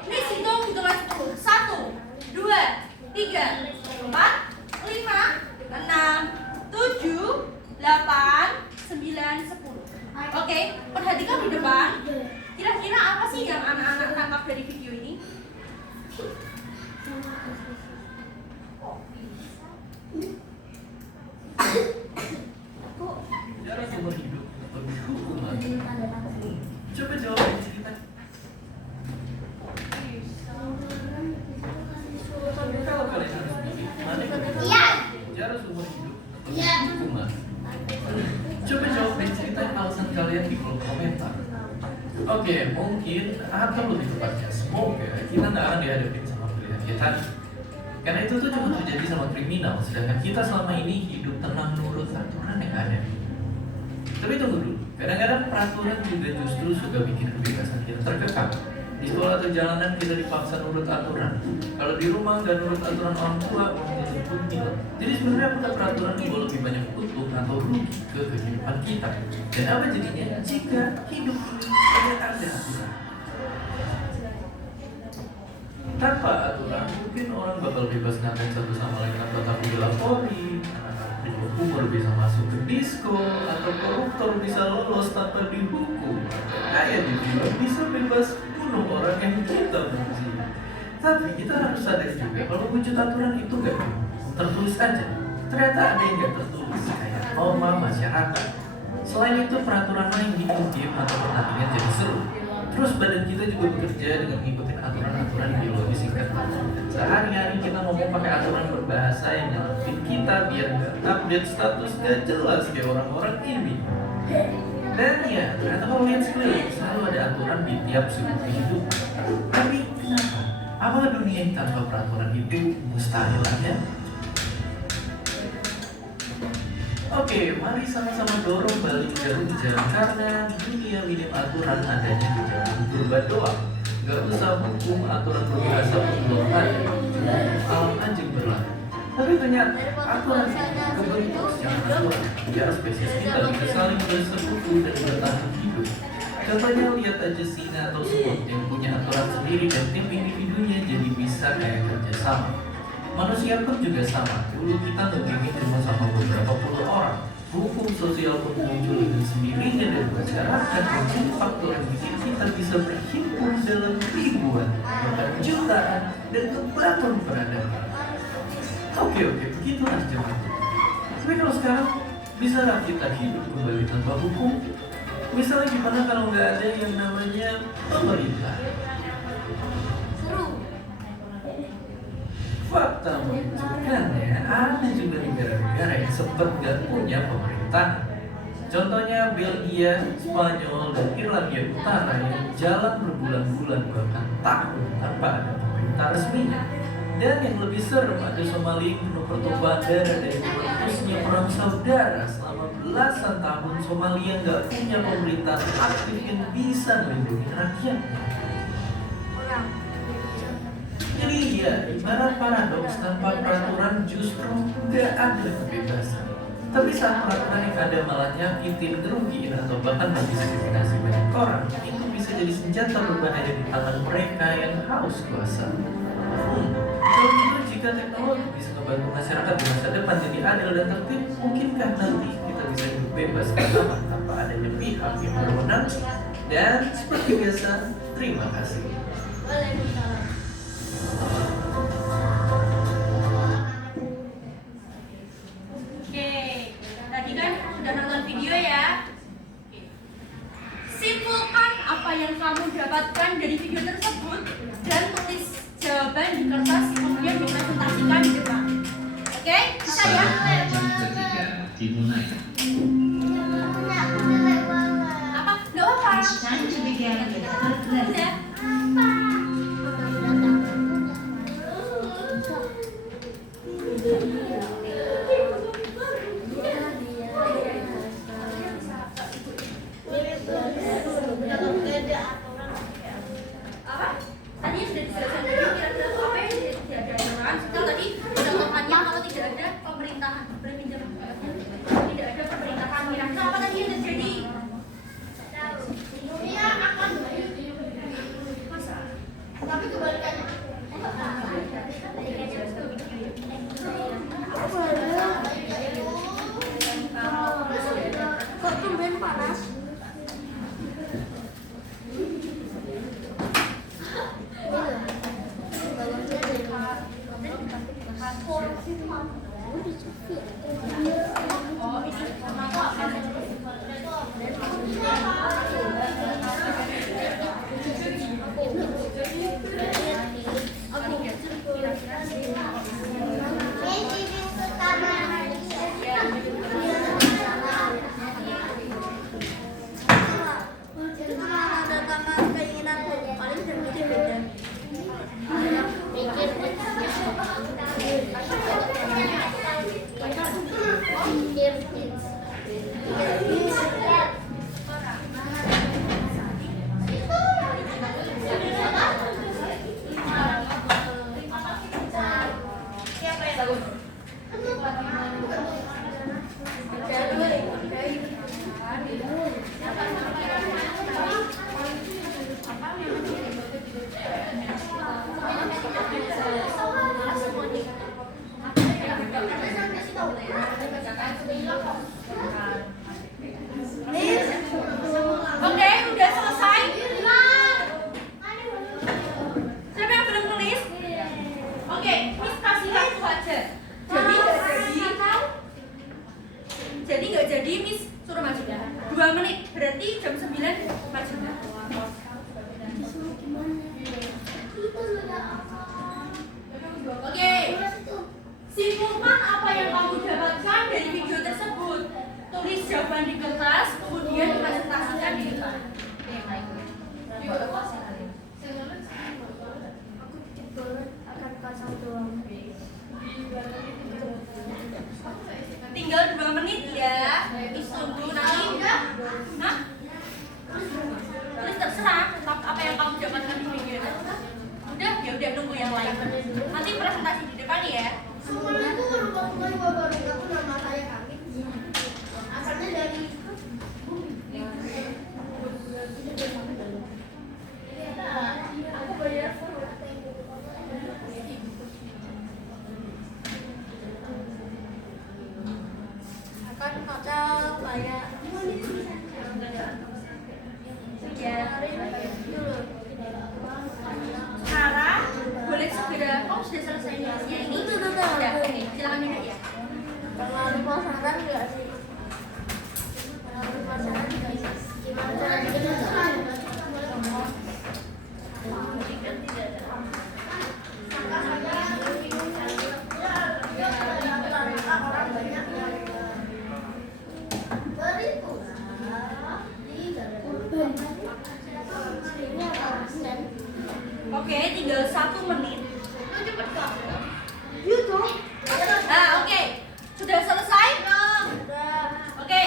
ini hitungan 10. 1, 2, 3, 4, 5, 6, 7, 8, 9, 10. Oke, perhatikan di depan. Kira-kira apa sih yang anak-anak tangkap dari video ini? Sejarah seumur hidup atau hukuman. Coba jawab cerita. Kalau kalian harus pilih, mana yang lebih? Iya. Sejarah seumur hidup atau Iya. hukuman. Coba jawab dan ceritain alasan kalian di kolom komentar. Oke, mungkin atau lebih tepatnya semoga kita tidak akan dihadapin sama pilihan kita tadi. Karena itu tuh cuma terjadi sama kriminal, sedangkan kita selama ini hidup tenang nurut aturan yang ada. Tapi tunggu dulu, kadang-kadang peraturan juga justru suka bikin kebebasan kita terkekang. Di sekolah atau jalanan kita dipaksa nurut aturan. Kalau di rumah nggak nurut aturan orang tua, jadi pun. Jadi sebenarnya apakah peraturan itu lebih banyak untung atau rugi ke kehidupan kita? Dan apa jadinya jika hidup ini tidak ada aturan? Tanpa aturan, mungkin orang bakal bebas ngatain satu sama lain atau takut dilaporin, anak-anak di bawah umur bisa masuk ke disco, atau koruptor bisa lolos tanpa dihukum, kayak dibilang bisa bebas bunuh orang yang kita benci. Tapi kita harus sadar juga kalau wujud aturan itu gak tertulis aja. Ternyata ada yang gak tertulis, kayak norma masyarakat. Selain itu peraturan lain bikin game atau pertandingan jadi seru. Terus badan kita juga bekerja dengan ngikutin aturan-aturan biologi singkat. Sehari-hari kita ngomong pakai aturan berbahasa yang nyelamatin kita biar nggak update status gak jelas kayak orang-orang ini. Dan ya, ternyata kalau lihat sekeliling selalu ada aturan di tiap sudut kehidupan. Tapi kenapa? Apakah dunia yang tanpa peraturan itu mustahil ada? Oke, mari sama-sama dorong balik ke hujan karena dunia minim aturan adanya di dalam berbuat doang. Gak usah hukum aturan berbahasa belum ada, alam anjing berlaku. Tapi ternyata aturan kebentuk secara natural biar spesies kita bisa saling bersekutu dan bertahan hidup. Contohnya lihat aja singa atau semut yang punya aturan sendiri dan tim individunya jadi bisa kayak kerjasama. Manusia pun juga sama. Dulu kita ngegengin cuma sama beberapa puluh orang. Hukum sosial pun muncul dengan sendirinya dan masyarakat menjadi faktor yang bikin kita bisa berhimpun dalam ribuan, bahkan jutaan, dan kebangun peradaban. Oke, begitulah zaman. Tapi kalau sekarang, bisakah kita hidup kembali tanpa hukum? Misalnya gimana kalau nggak ada yang namanya pemerintah? Seru. Fakta menunjukkannya ada juga negara-negara yang sempat nggak punya pemerintah. Contohnya Belgia, Spanyol, dan Irlandia Utara yang jalan berbulan-bulan bahkan tahun tanpa ada pemerintah resminya. Dan yang lebih serem ada Somalia yang penuh pertumpahan darah dari meletusnya perang saudara selama belasan tahun. Somalia nggak punya pemerintah aktif yang bisa melindungi rakyatnya. Jadi ya, ibarat paradoks tanpa peraturan justru nggak ada kebebasan. Tapi saat peraturan yang ada malah nyakitin, ngerugiin, atau bahkan mendiskriminasi banyak orang, itu bisa jadi senjata berbahaya di tangan mereka yang haus kuasa. Kalau gitu, jika teknologi bisa membantu masyarakat di masa depan jadi adil dan tertib, mungkinkah nanti kita bisa hidup bebas dan aman tanpa adanya pihak yang berwenang? Dan seperti biasa, terima kasih. Waalaikumsalam. Oke, tadi kan sudah nonton video ya. Simpulkan apa yang kamu dapatkan dari video tersebut dan tulis jawaban di kertas kemudian dipresentasikan di depan. Oke, bisa ya? Jam ketiga dimulai. Apa? Gak apa-apa. It's time to begin the third lesson. Udah. Apa? Tadi sudah dijelaskan tadi kira-kira apa yang tidak ada aturan. Kalau tadi contohannya kalau tidak ada pemerintahan, berpinjam tidak ada pemerintahan. Kira-kira apa tadi yang terjadi? Dunia akan tapi kebalikannya. Kok tumben panas? Oh, ini sama Ada tangan keinginanku paling beda. Oke, udah selesai. Siapa yang belum tulis? Oke, Miss kasih waktu aja. Jadi nggak jadi Miss suruh maju 2 menit. Berarti jam 9 maju. Oke. Simpulkan apa yang kamu dapatkan dari video tersebut. Tulis jawaban di kertas, kemudian presentasikan di depan. Tinggal 2 menit ya. Terus tunggu nanti. Hah? Terus terserah apa yang kamu dapatkan di video. Udah, ya udah nunggu yang lain. Nanti presentasi di depan ya. Semuanya itu baru aku nama saya kami. Asalnya dari aku bayar akan kacau kayak Sekarang boleh segera. Oh sudah selesai nulisnya ini. Udah, oke, silakan duduk ya. terlalu pasaran nggak sih? Terlalu pasaran nggak sih? Gimana cara bikinnya? Oke, tinggal 1 menit. Cepet kok. YouTube. Nah, oke. Sudah selesai? Oke.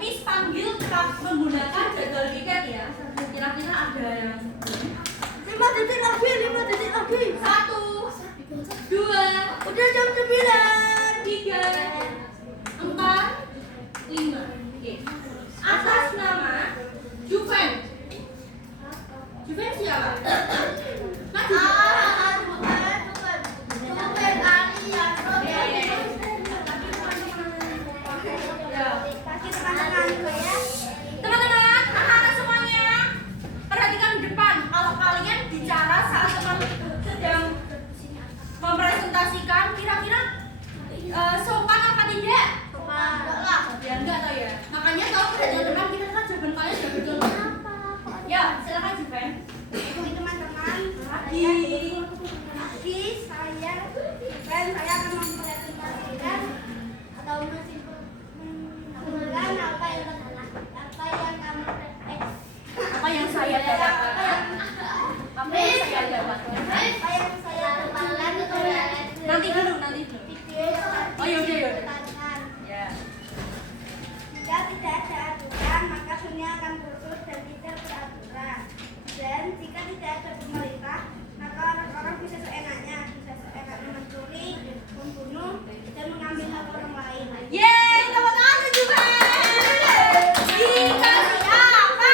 Miss panggil menggunakan jadwal tiket ya. Kira-kira ada yang 5 detik lagi, 5 detik lagi. 1, 2, Udah jam 9. 3, 4, 5. Oke. Atas nama Juven. Juven siapa? Maju. Teman-teman, anak-anak semuanya, perhatikan di depan. Kalau kalian bicara saat teman sedang mempresentasikan, kira-kira sopan apa tidak? Ya enggak tahu ya. Makanya kalau perhatikan depan, kira-kira jawaban kalian sudah betul. Ya, silakan Juven. Teman-teman, saya akan mempresentasikan atau menyimpulkan Apa yang saya dapatkan? Apa yang saya dapatkan? Nanti dulu. Oh yaudah. Ya. Jika tidak ada aturan, maka dunia akan terus dan tidak beraturan. Dan jika tidak ada pemerintah, maka orang-orang bisa seenaknya mencuri, membunuh, dan mengambil hak orang lain. Yeay, tepuk tangan untuk Juven. Dikasih apa?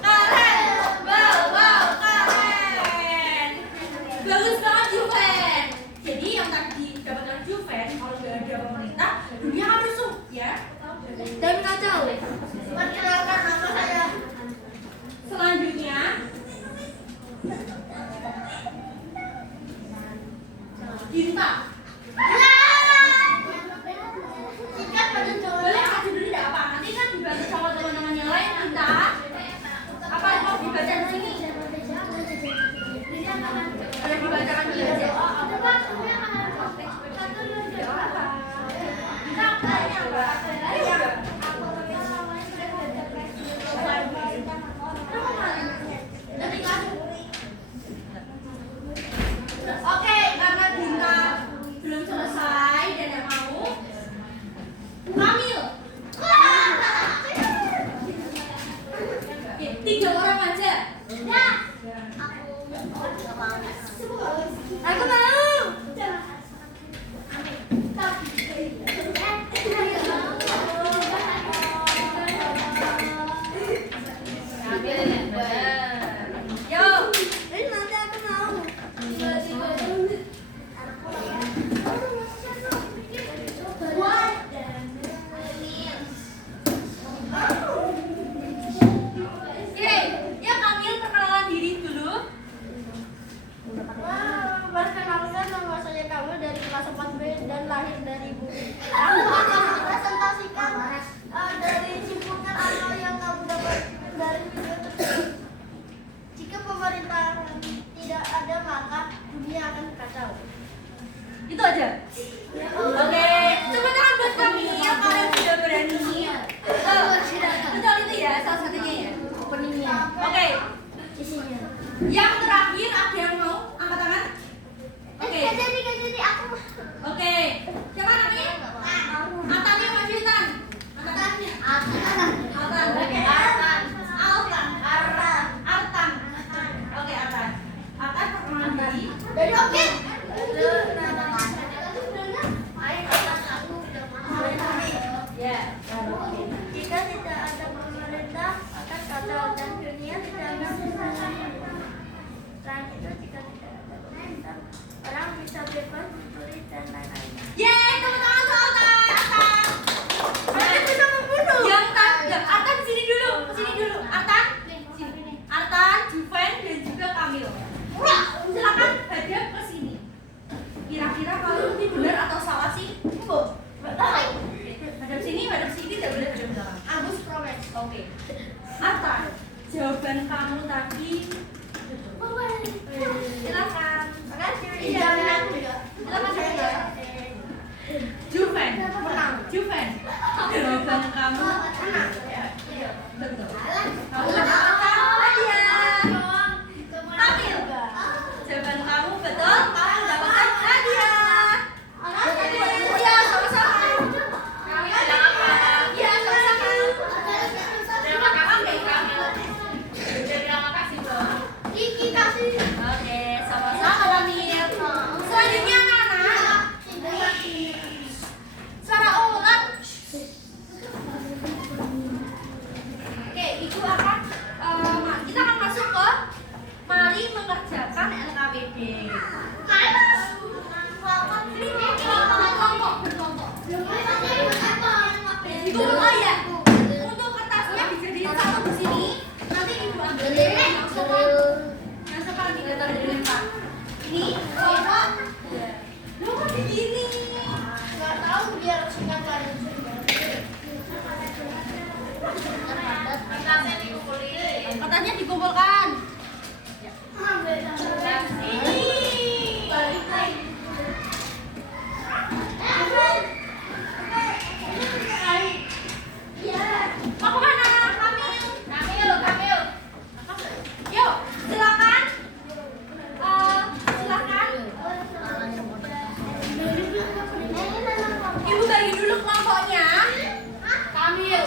Keren. Wow, keren. Bagus banget Juven. Jadi yang tadi didapatkan Juven, kalau nggak ada pemerintah, dunia akan rusuh, ya. Dan kacau. Perkenalkan nama saya. Selanjutnya, Dinta. Boleh maju dulu tidak apa? Nanti kan dibantu sama teman-teman yang lain. Dinta, apa mau dibaca di sini? Boleh dibacakan dulu aja. Dinta, apa? Yang terakhir ada yang mau angkat tangan? Oke. Jadi aku. Oke. Siapa namanya? Atan yang maju Tan. Atan. Oke, Artan. Artan. Oke, Artan. Artan perkenalan diri. Oke. Ya. Jika tidak ada pemerintah, akan kacau dan dunia tidak akan selesai. Selain itu, jika tidak ada pemerintah, orang bisa bebas mencuri dan lain-lain. Yeay, tepuk tangan untuk Artan. Artan bisa membunuh. Yang Artan sini dulu. Artan. Sini. Artan, Juven dan juga Kamil. Silakan hadap ke sini. Kira-kira kalau ini benar atau salah sih? Hadap sini tidak boleh hadap belakang. Agus promes. Oke. Artan, jawaban kamu tadi silakan. Makasih. Iya, silakan juga. Juven, Juven. Jawaban kamu betul. Kamu mendapatkan hadiah. Kamil, jawaban kamu betul. Kamu mendapatkan hadiah. Iya, sama-sama. Iya, sama-sama. Terima kasih. Terima kasih, Bro. Kiki kasih. Oke, sama-sama Kamil. Selanjutnya anak-anak. Suara ulang. Oke, Ibu akan kita akan masuk ke mari mengerjakan LKPD. Berkelompok. Ibu ya. Untuk kertasnya dijadiin satu di sini. Nanti Ibu ambil yang sekarang tidak dilempar. Ini kelompok. Loh, kok begini? Nggak tahu dia harus ngapain. Kertasnya dikumpulkan. Mau kemana? Kamil. Yuk, silakan. Silakan. Ibu bagi dulu kelompoknya. Kamil.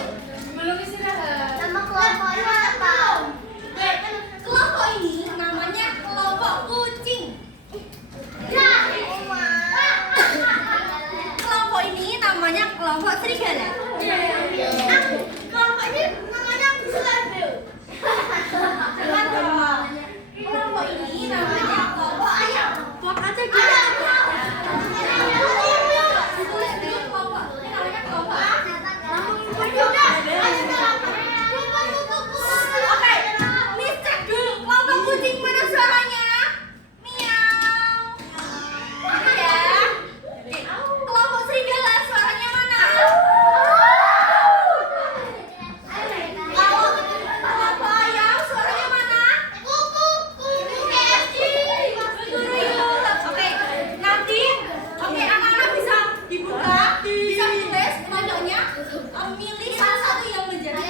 Belum istirahat. Nama kelompoknya apa? Kelompok ini namanya kelompok kucing. Kelompok ini namanya kelompok serigala. Kelompok ini namanya Sulawesi. Jangan dong. Kelompok ini namanya kelompok ayam. Buat aja gitu. Ditulis dulu kelompok. Ini namanya kelompok Oke, Miss cek dulu kelompok kucing mana suaranya? Miau. Itu ya. Oke, kelompok serigala suaranya mana? Kalau kelompok ayam suaranya mana? Oke, nanti anak-anak bisa dibuka, bisa ditulis kelompoknya, milih salah satu yang menjadi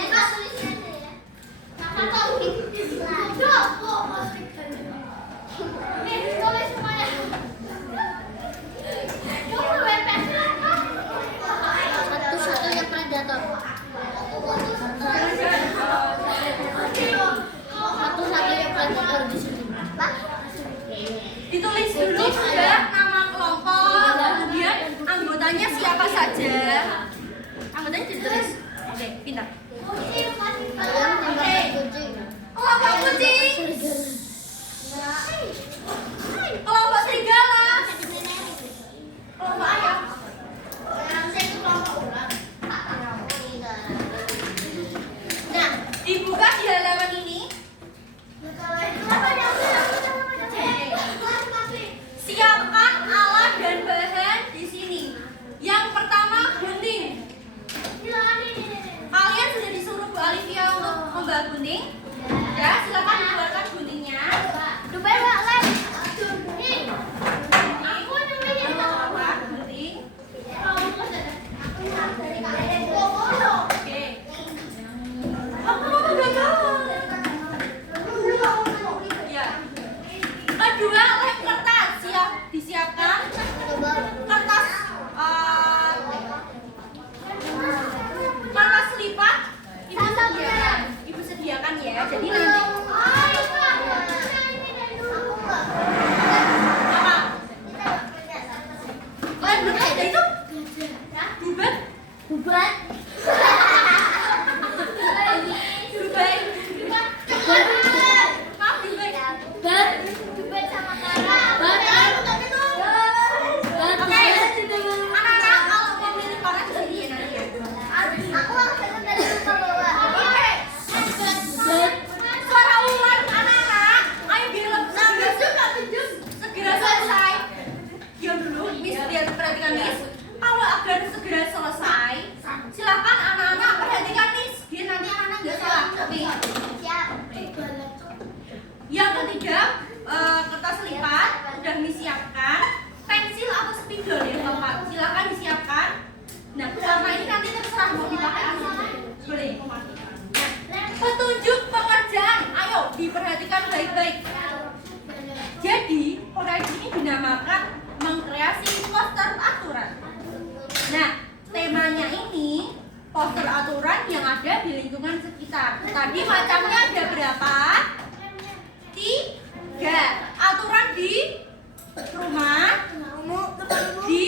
Satu-satunya predator. Satu-satunya predator di sini. ditulis dulu sudah nama kelompok, kemudian anggotanya siapa saja. Anggotanya ditulis. Oke, pintar. Kelompok kucing. Kelompok serigala. Kelompok ayam. Nah, dibuka di halaman ini. Siapkan alat dan bahan di sini. Yang pertama gunting. Kalian sudah disuruh Bu Alivia untuk membawa gunting. Ya, silakan dikeluarkan guntingnya. Gunting. Oke. Apa gagal? Ya. dinamakan mengkreasi poster aturan. Nah, temanya ini poster aturan yang ada di lingkungan sekitar. Tadi macamnya ada berapa? 3. Aturan di rumah, di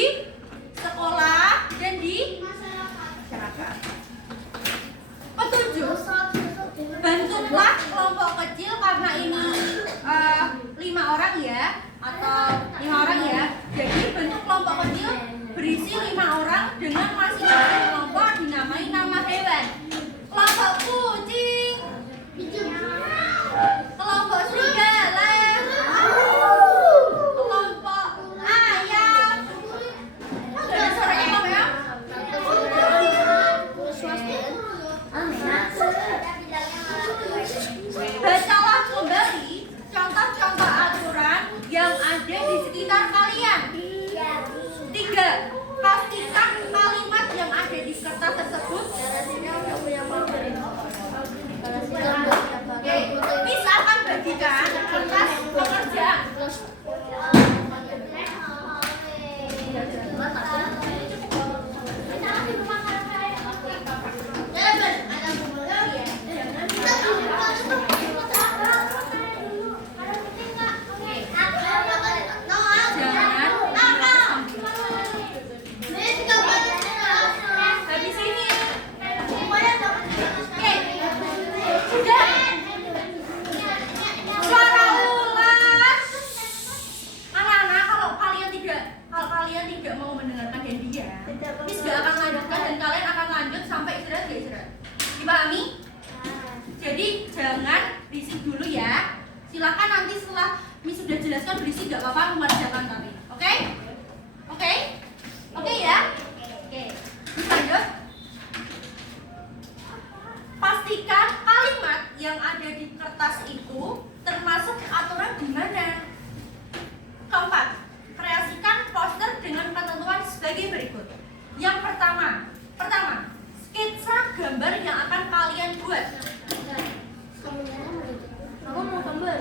sekolah, dan di masyarakat. Petunjuk. Bentuklah kelompok kecil karena ini 5 orang ya, atau 5 orang ya. Jadi bentuk kelompok kecil berisi 5 orang dengan masing-masing kelompok dinamai nama hewan. Kelompok kucing, kelompok serigala, kelompok ayam. Ada suaranya Mama ya? Bacalah kembali contoh-contoh aturan yang ada di sekitar kalian. 3. Pastikan kalimat yang ada di kertas tersebut. Oke, Miss akan bagikan kertas pekerjaan. Habis ini. Oke. Sudah. Suara ulas. Anak-anak, kalau kalian tidak mau mendengarkan Hendia, Miss gak akan lanjutkan dan kalian akan lanjut sampai istirahat gak istirahat. Dipahami? Jadi jangan berisik dulu ya. Silakan nanti setelah Miss sudah jelaskan berisik gak apa-apa, mengerjakan tapi. Oke? Oke? Oke ya? Oke. Miss lanjut. Pastikan kalimat yang ada di kertas itu termasuk aturan di mana. Keempat, kreasikan poster dengan ketentuan sebagai berikut. Yang pertama, sketsa gambar yang akan kalian buat. Aku mau gambar.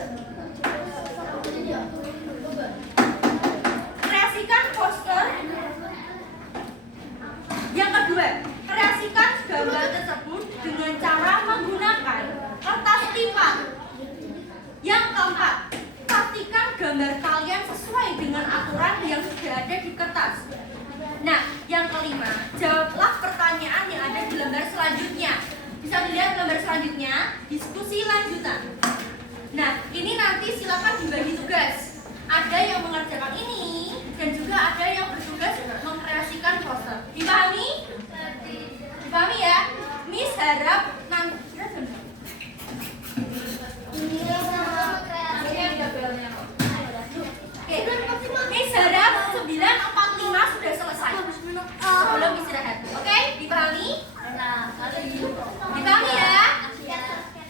Kreasikan poster. Yang kedua, kreasikan gambar tersebut dengan cara menggunakan kertas lipat. Yang keempat, pastikan gambar kalian sesuai dengan aturan yang sudah ada di kertas. Nah, yang kelima, jawablah pertanyaan yang ada di lembar selanjutnya. Bisa dilihat lembar selanjutnya, diskusi lanjutan. Nah, ini nanti silakan dibagi tugas. Ada yang mengerjakan ini dan juga ada yang bertugas mengkreasikan poster. Dipahami? Dipahami ya? Miss harap nanti Miss harap 9:45 sudah selesai sebelum istirahat. Oke? Dipahami? Dipahami ya?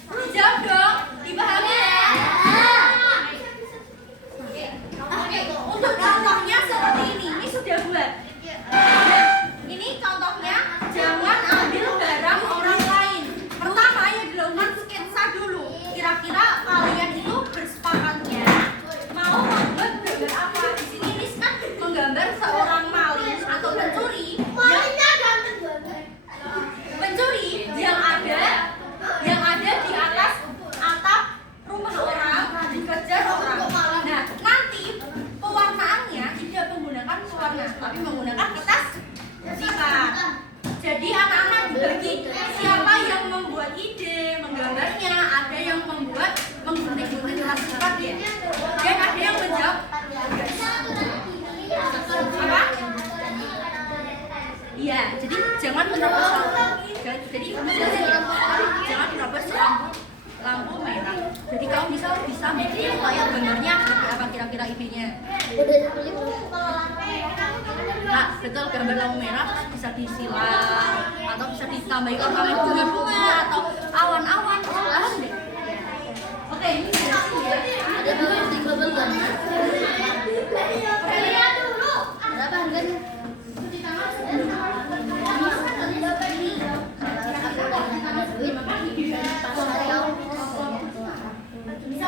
Dijawab dong. Dipahami ya? Oke. Untuk contohnya seperti ini. Ini sudah buat. Nah, ini contohnya jangan ambil barang orang lain. Pertama yang dilakukan sketsa dulu. Kira-kira kalian itu bersepakatnya mau membuat gambar apa? Di sini Miss kan menggambar seorang maling atau pencuri yang ada di atas atap rumah orang, dikejar orang. Nah, nanti pewarnaannya tidak menggunakan pewarna, tapi menggunakan kertas lipat. Jadi anak-anak dibagi siapa yang membuat ide menggambarnya, ada yang membuat menggunting-gunting kertas lipat ya, dan ada yang menjawab apa? Iya, jadi jangan menerobos jangan menerobos lampu merah. Jadi kamu bisa bikin kayak gambarnya seperti apa kira-kira idenya. Nah, betul, gambar lampu merah bisa disilang atau bisa ditambahin ornamen bunga-bunga atau awan-awan. Paham deh? Oke, ini ada bubble gum. Berapa harganya? Bisa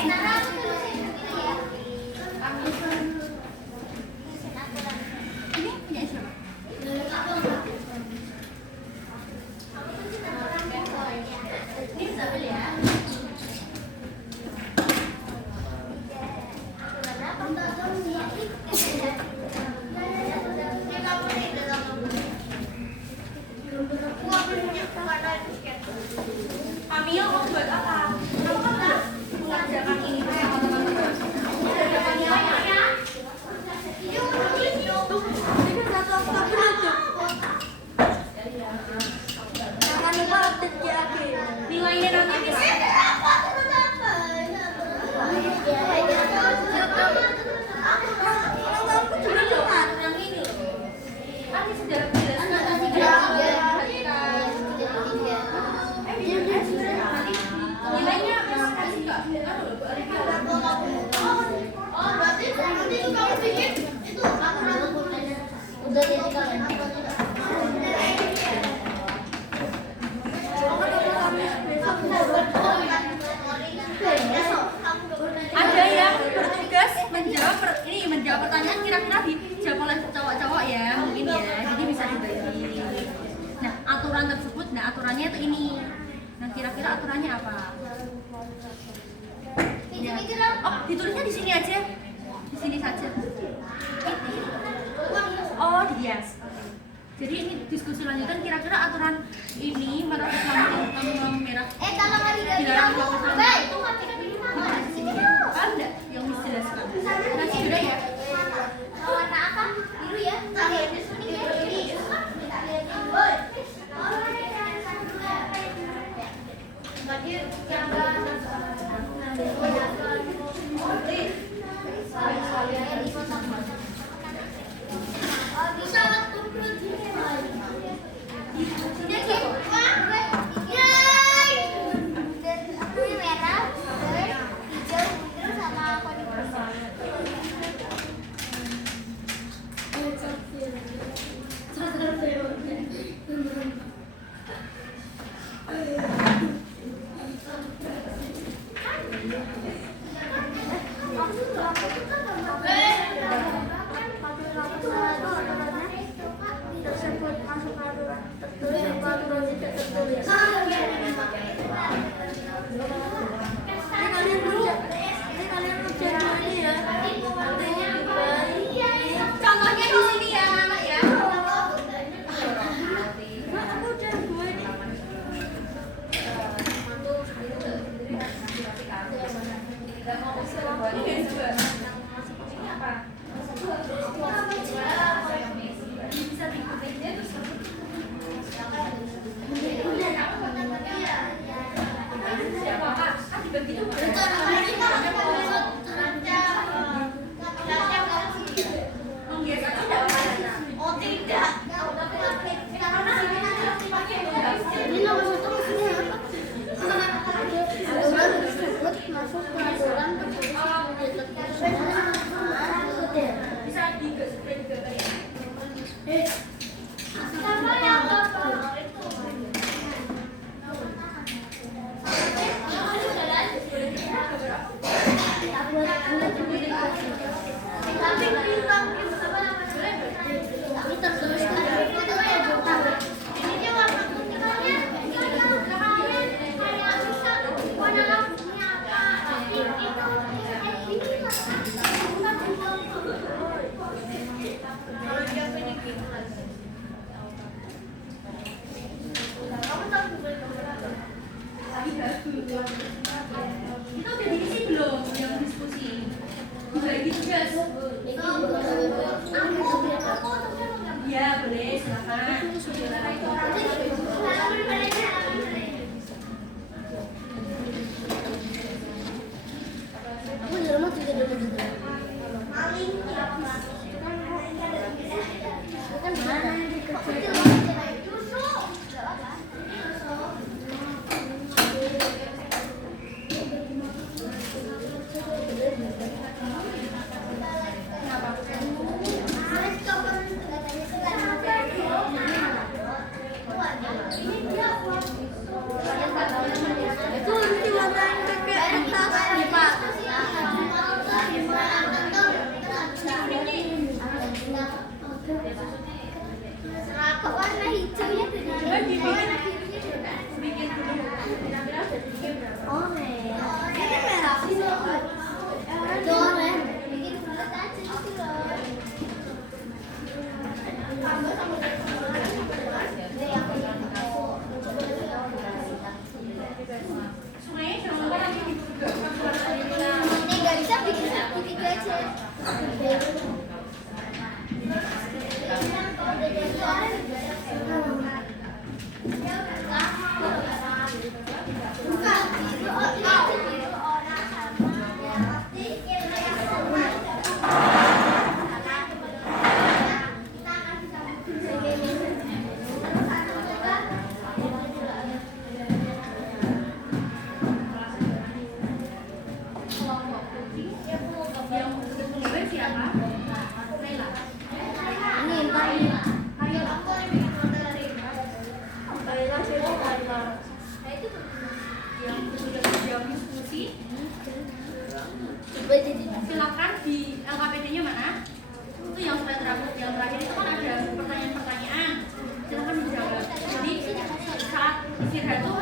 Ini punya siapa? Ini Isabel ya. Amil mau buat apa? Kamu kan mengerjakan ini bersama teman-teman. Mengerjakan nilainya ya? Jangan lupa update GAG. Nilainya nanti bisa. Aku juga cuma Yang ini loh. Kan ini sudah dijelaskan nanti perhatikan. Nanti nilainya memang kasih Kak. Kan loh, Bu Arifin. Oh, berarti nanti kamu bikin itu aturan udah jadi kalian. Ada yang bertugas menjawab pertanyaan kira-kira dijawab oleh cowok-cowok ya mungkin ya, jadi bisa dibagi. Nah aturannya itu ini. Nah kira-kira aturannya apa? Ya. Oh ditulisnya di sini aja, di sini saja. Oh dihias. Jadi ini diskusi lanjutan kira-kira aturan ini merah merah. Kalau hari Dilarang melakukan baik. ada yang dijelaskan. Nanti beda ya. Warna apa? Biru ya? Contohnya di sini ya anak ya. Oh tidak. Ini nomor satu maksudnya apa? Aturan tersebut masuk ke aturan Bisa digeser Sama yang tapi tertulis ini dia warna putihnya warna lampunya apa tapi itu kalau dia pengen kamu tahu itu udah diisi belum yang diskusi? Dibagi tugas. Ya boleh silakan. Aku di rumah juga dulu juga. Maling bukan mana justru Silakan di LKPD-nya mana? Itu yang slide terakhir itu kan ada pertanyaan-pertanyaan. Silakan dijawab. Jadi saat istirahat tuh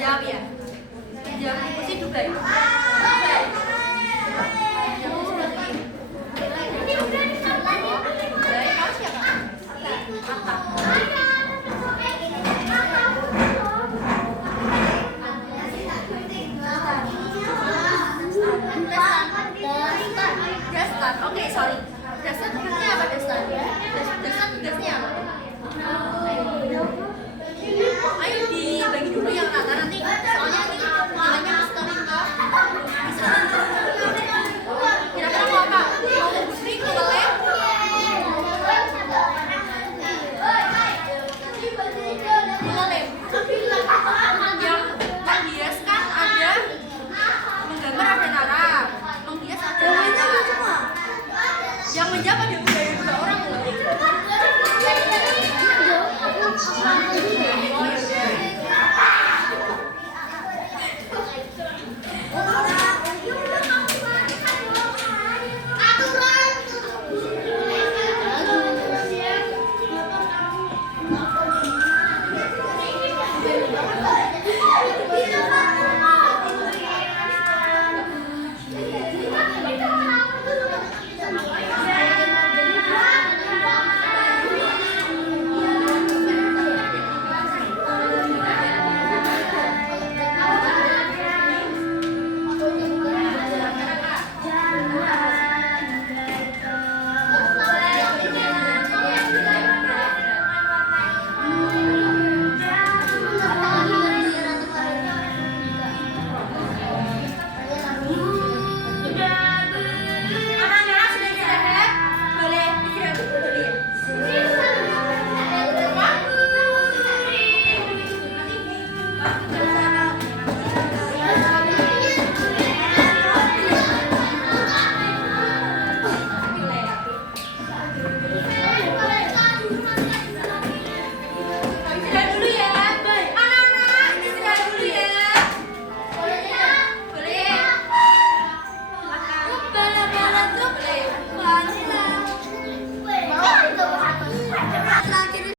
menjawab ya? Menjawab kursi Dubai. Oke, sorry.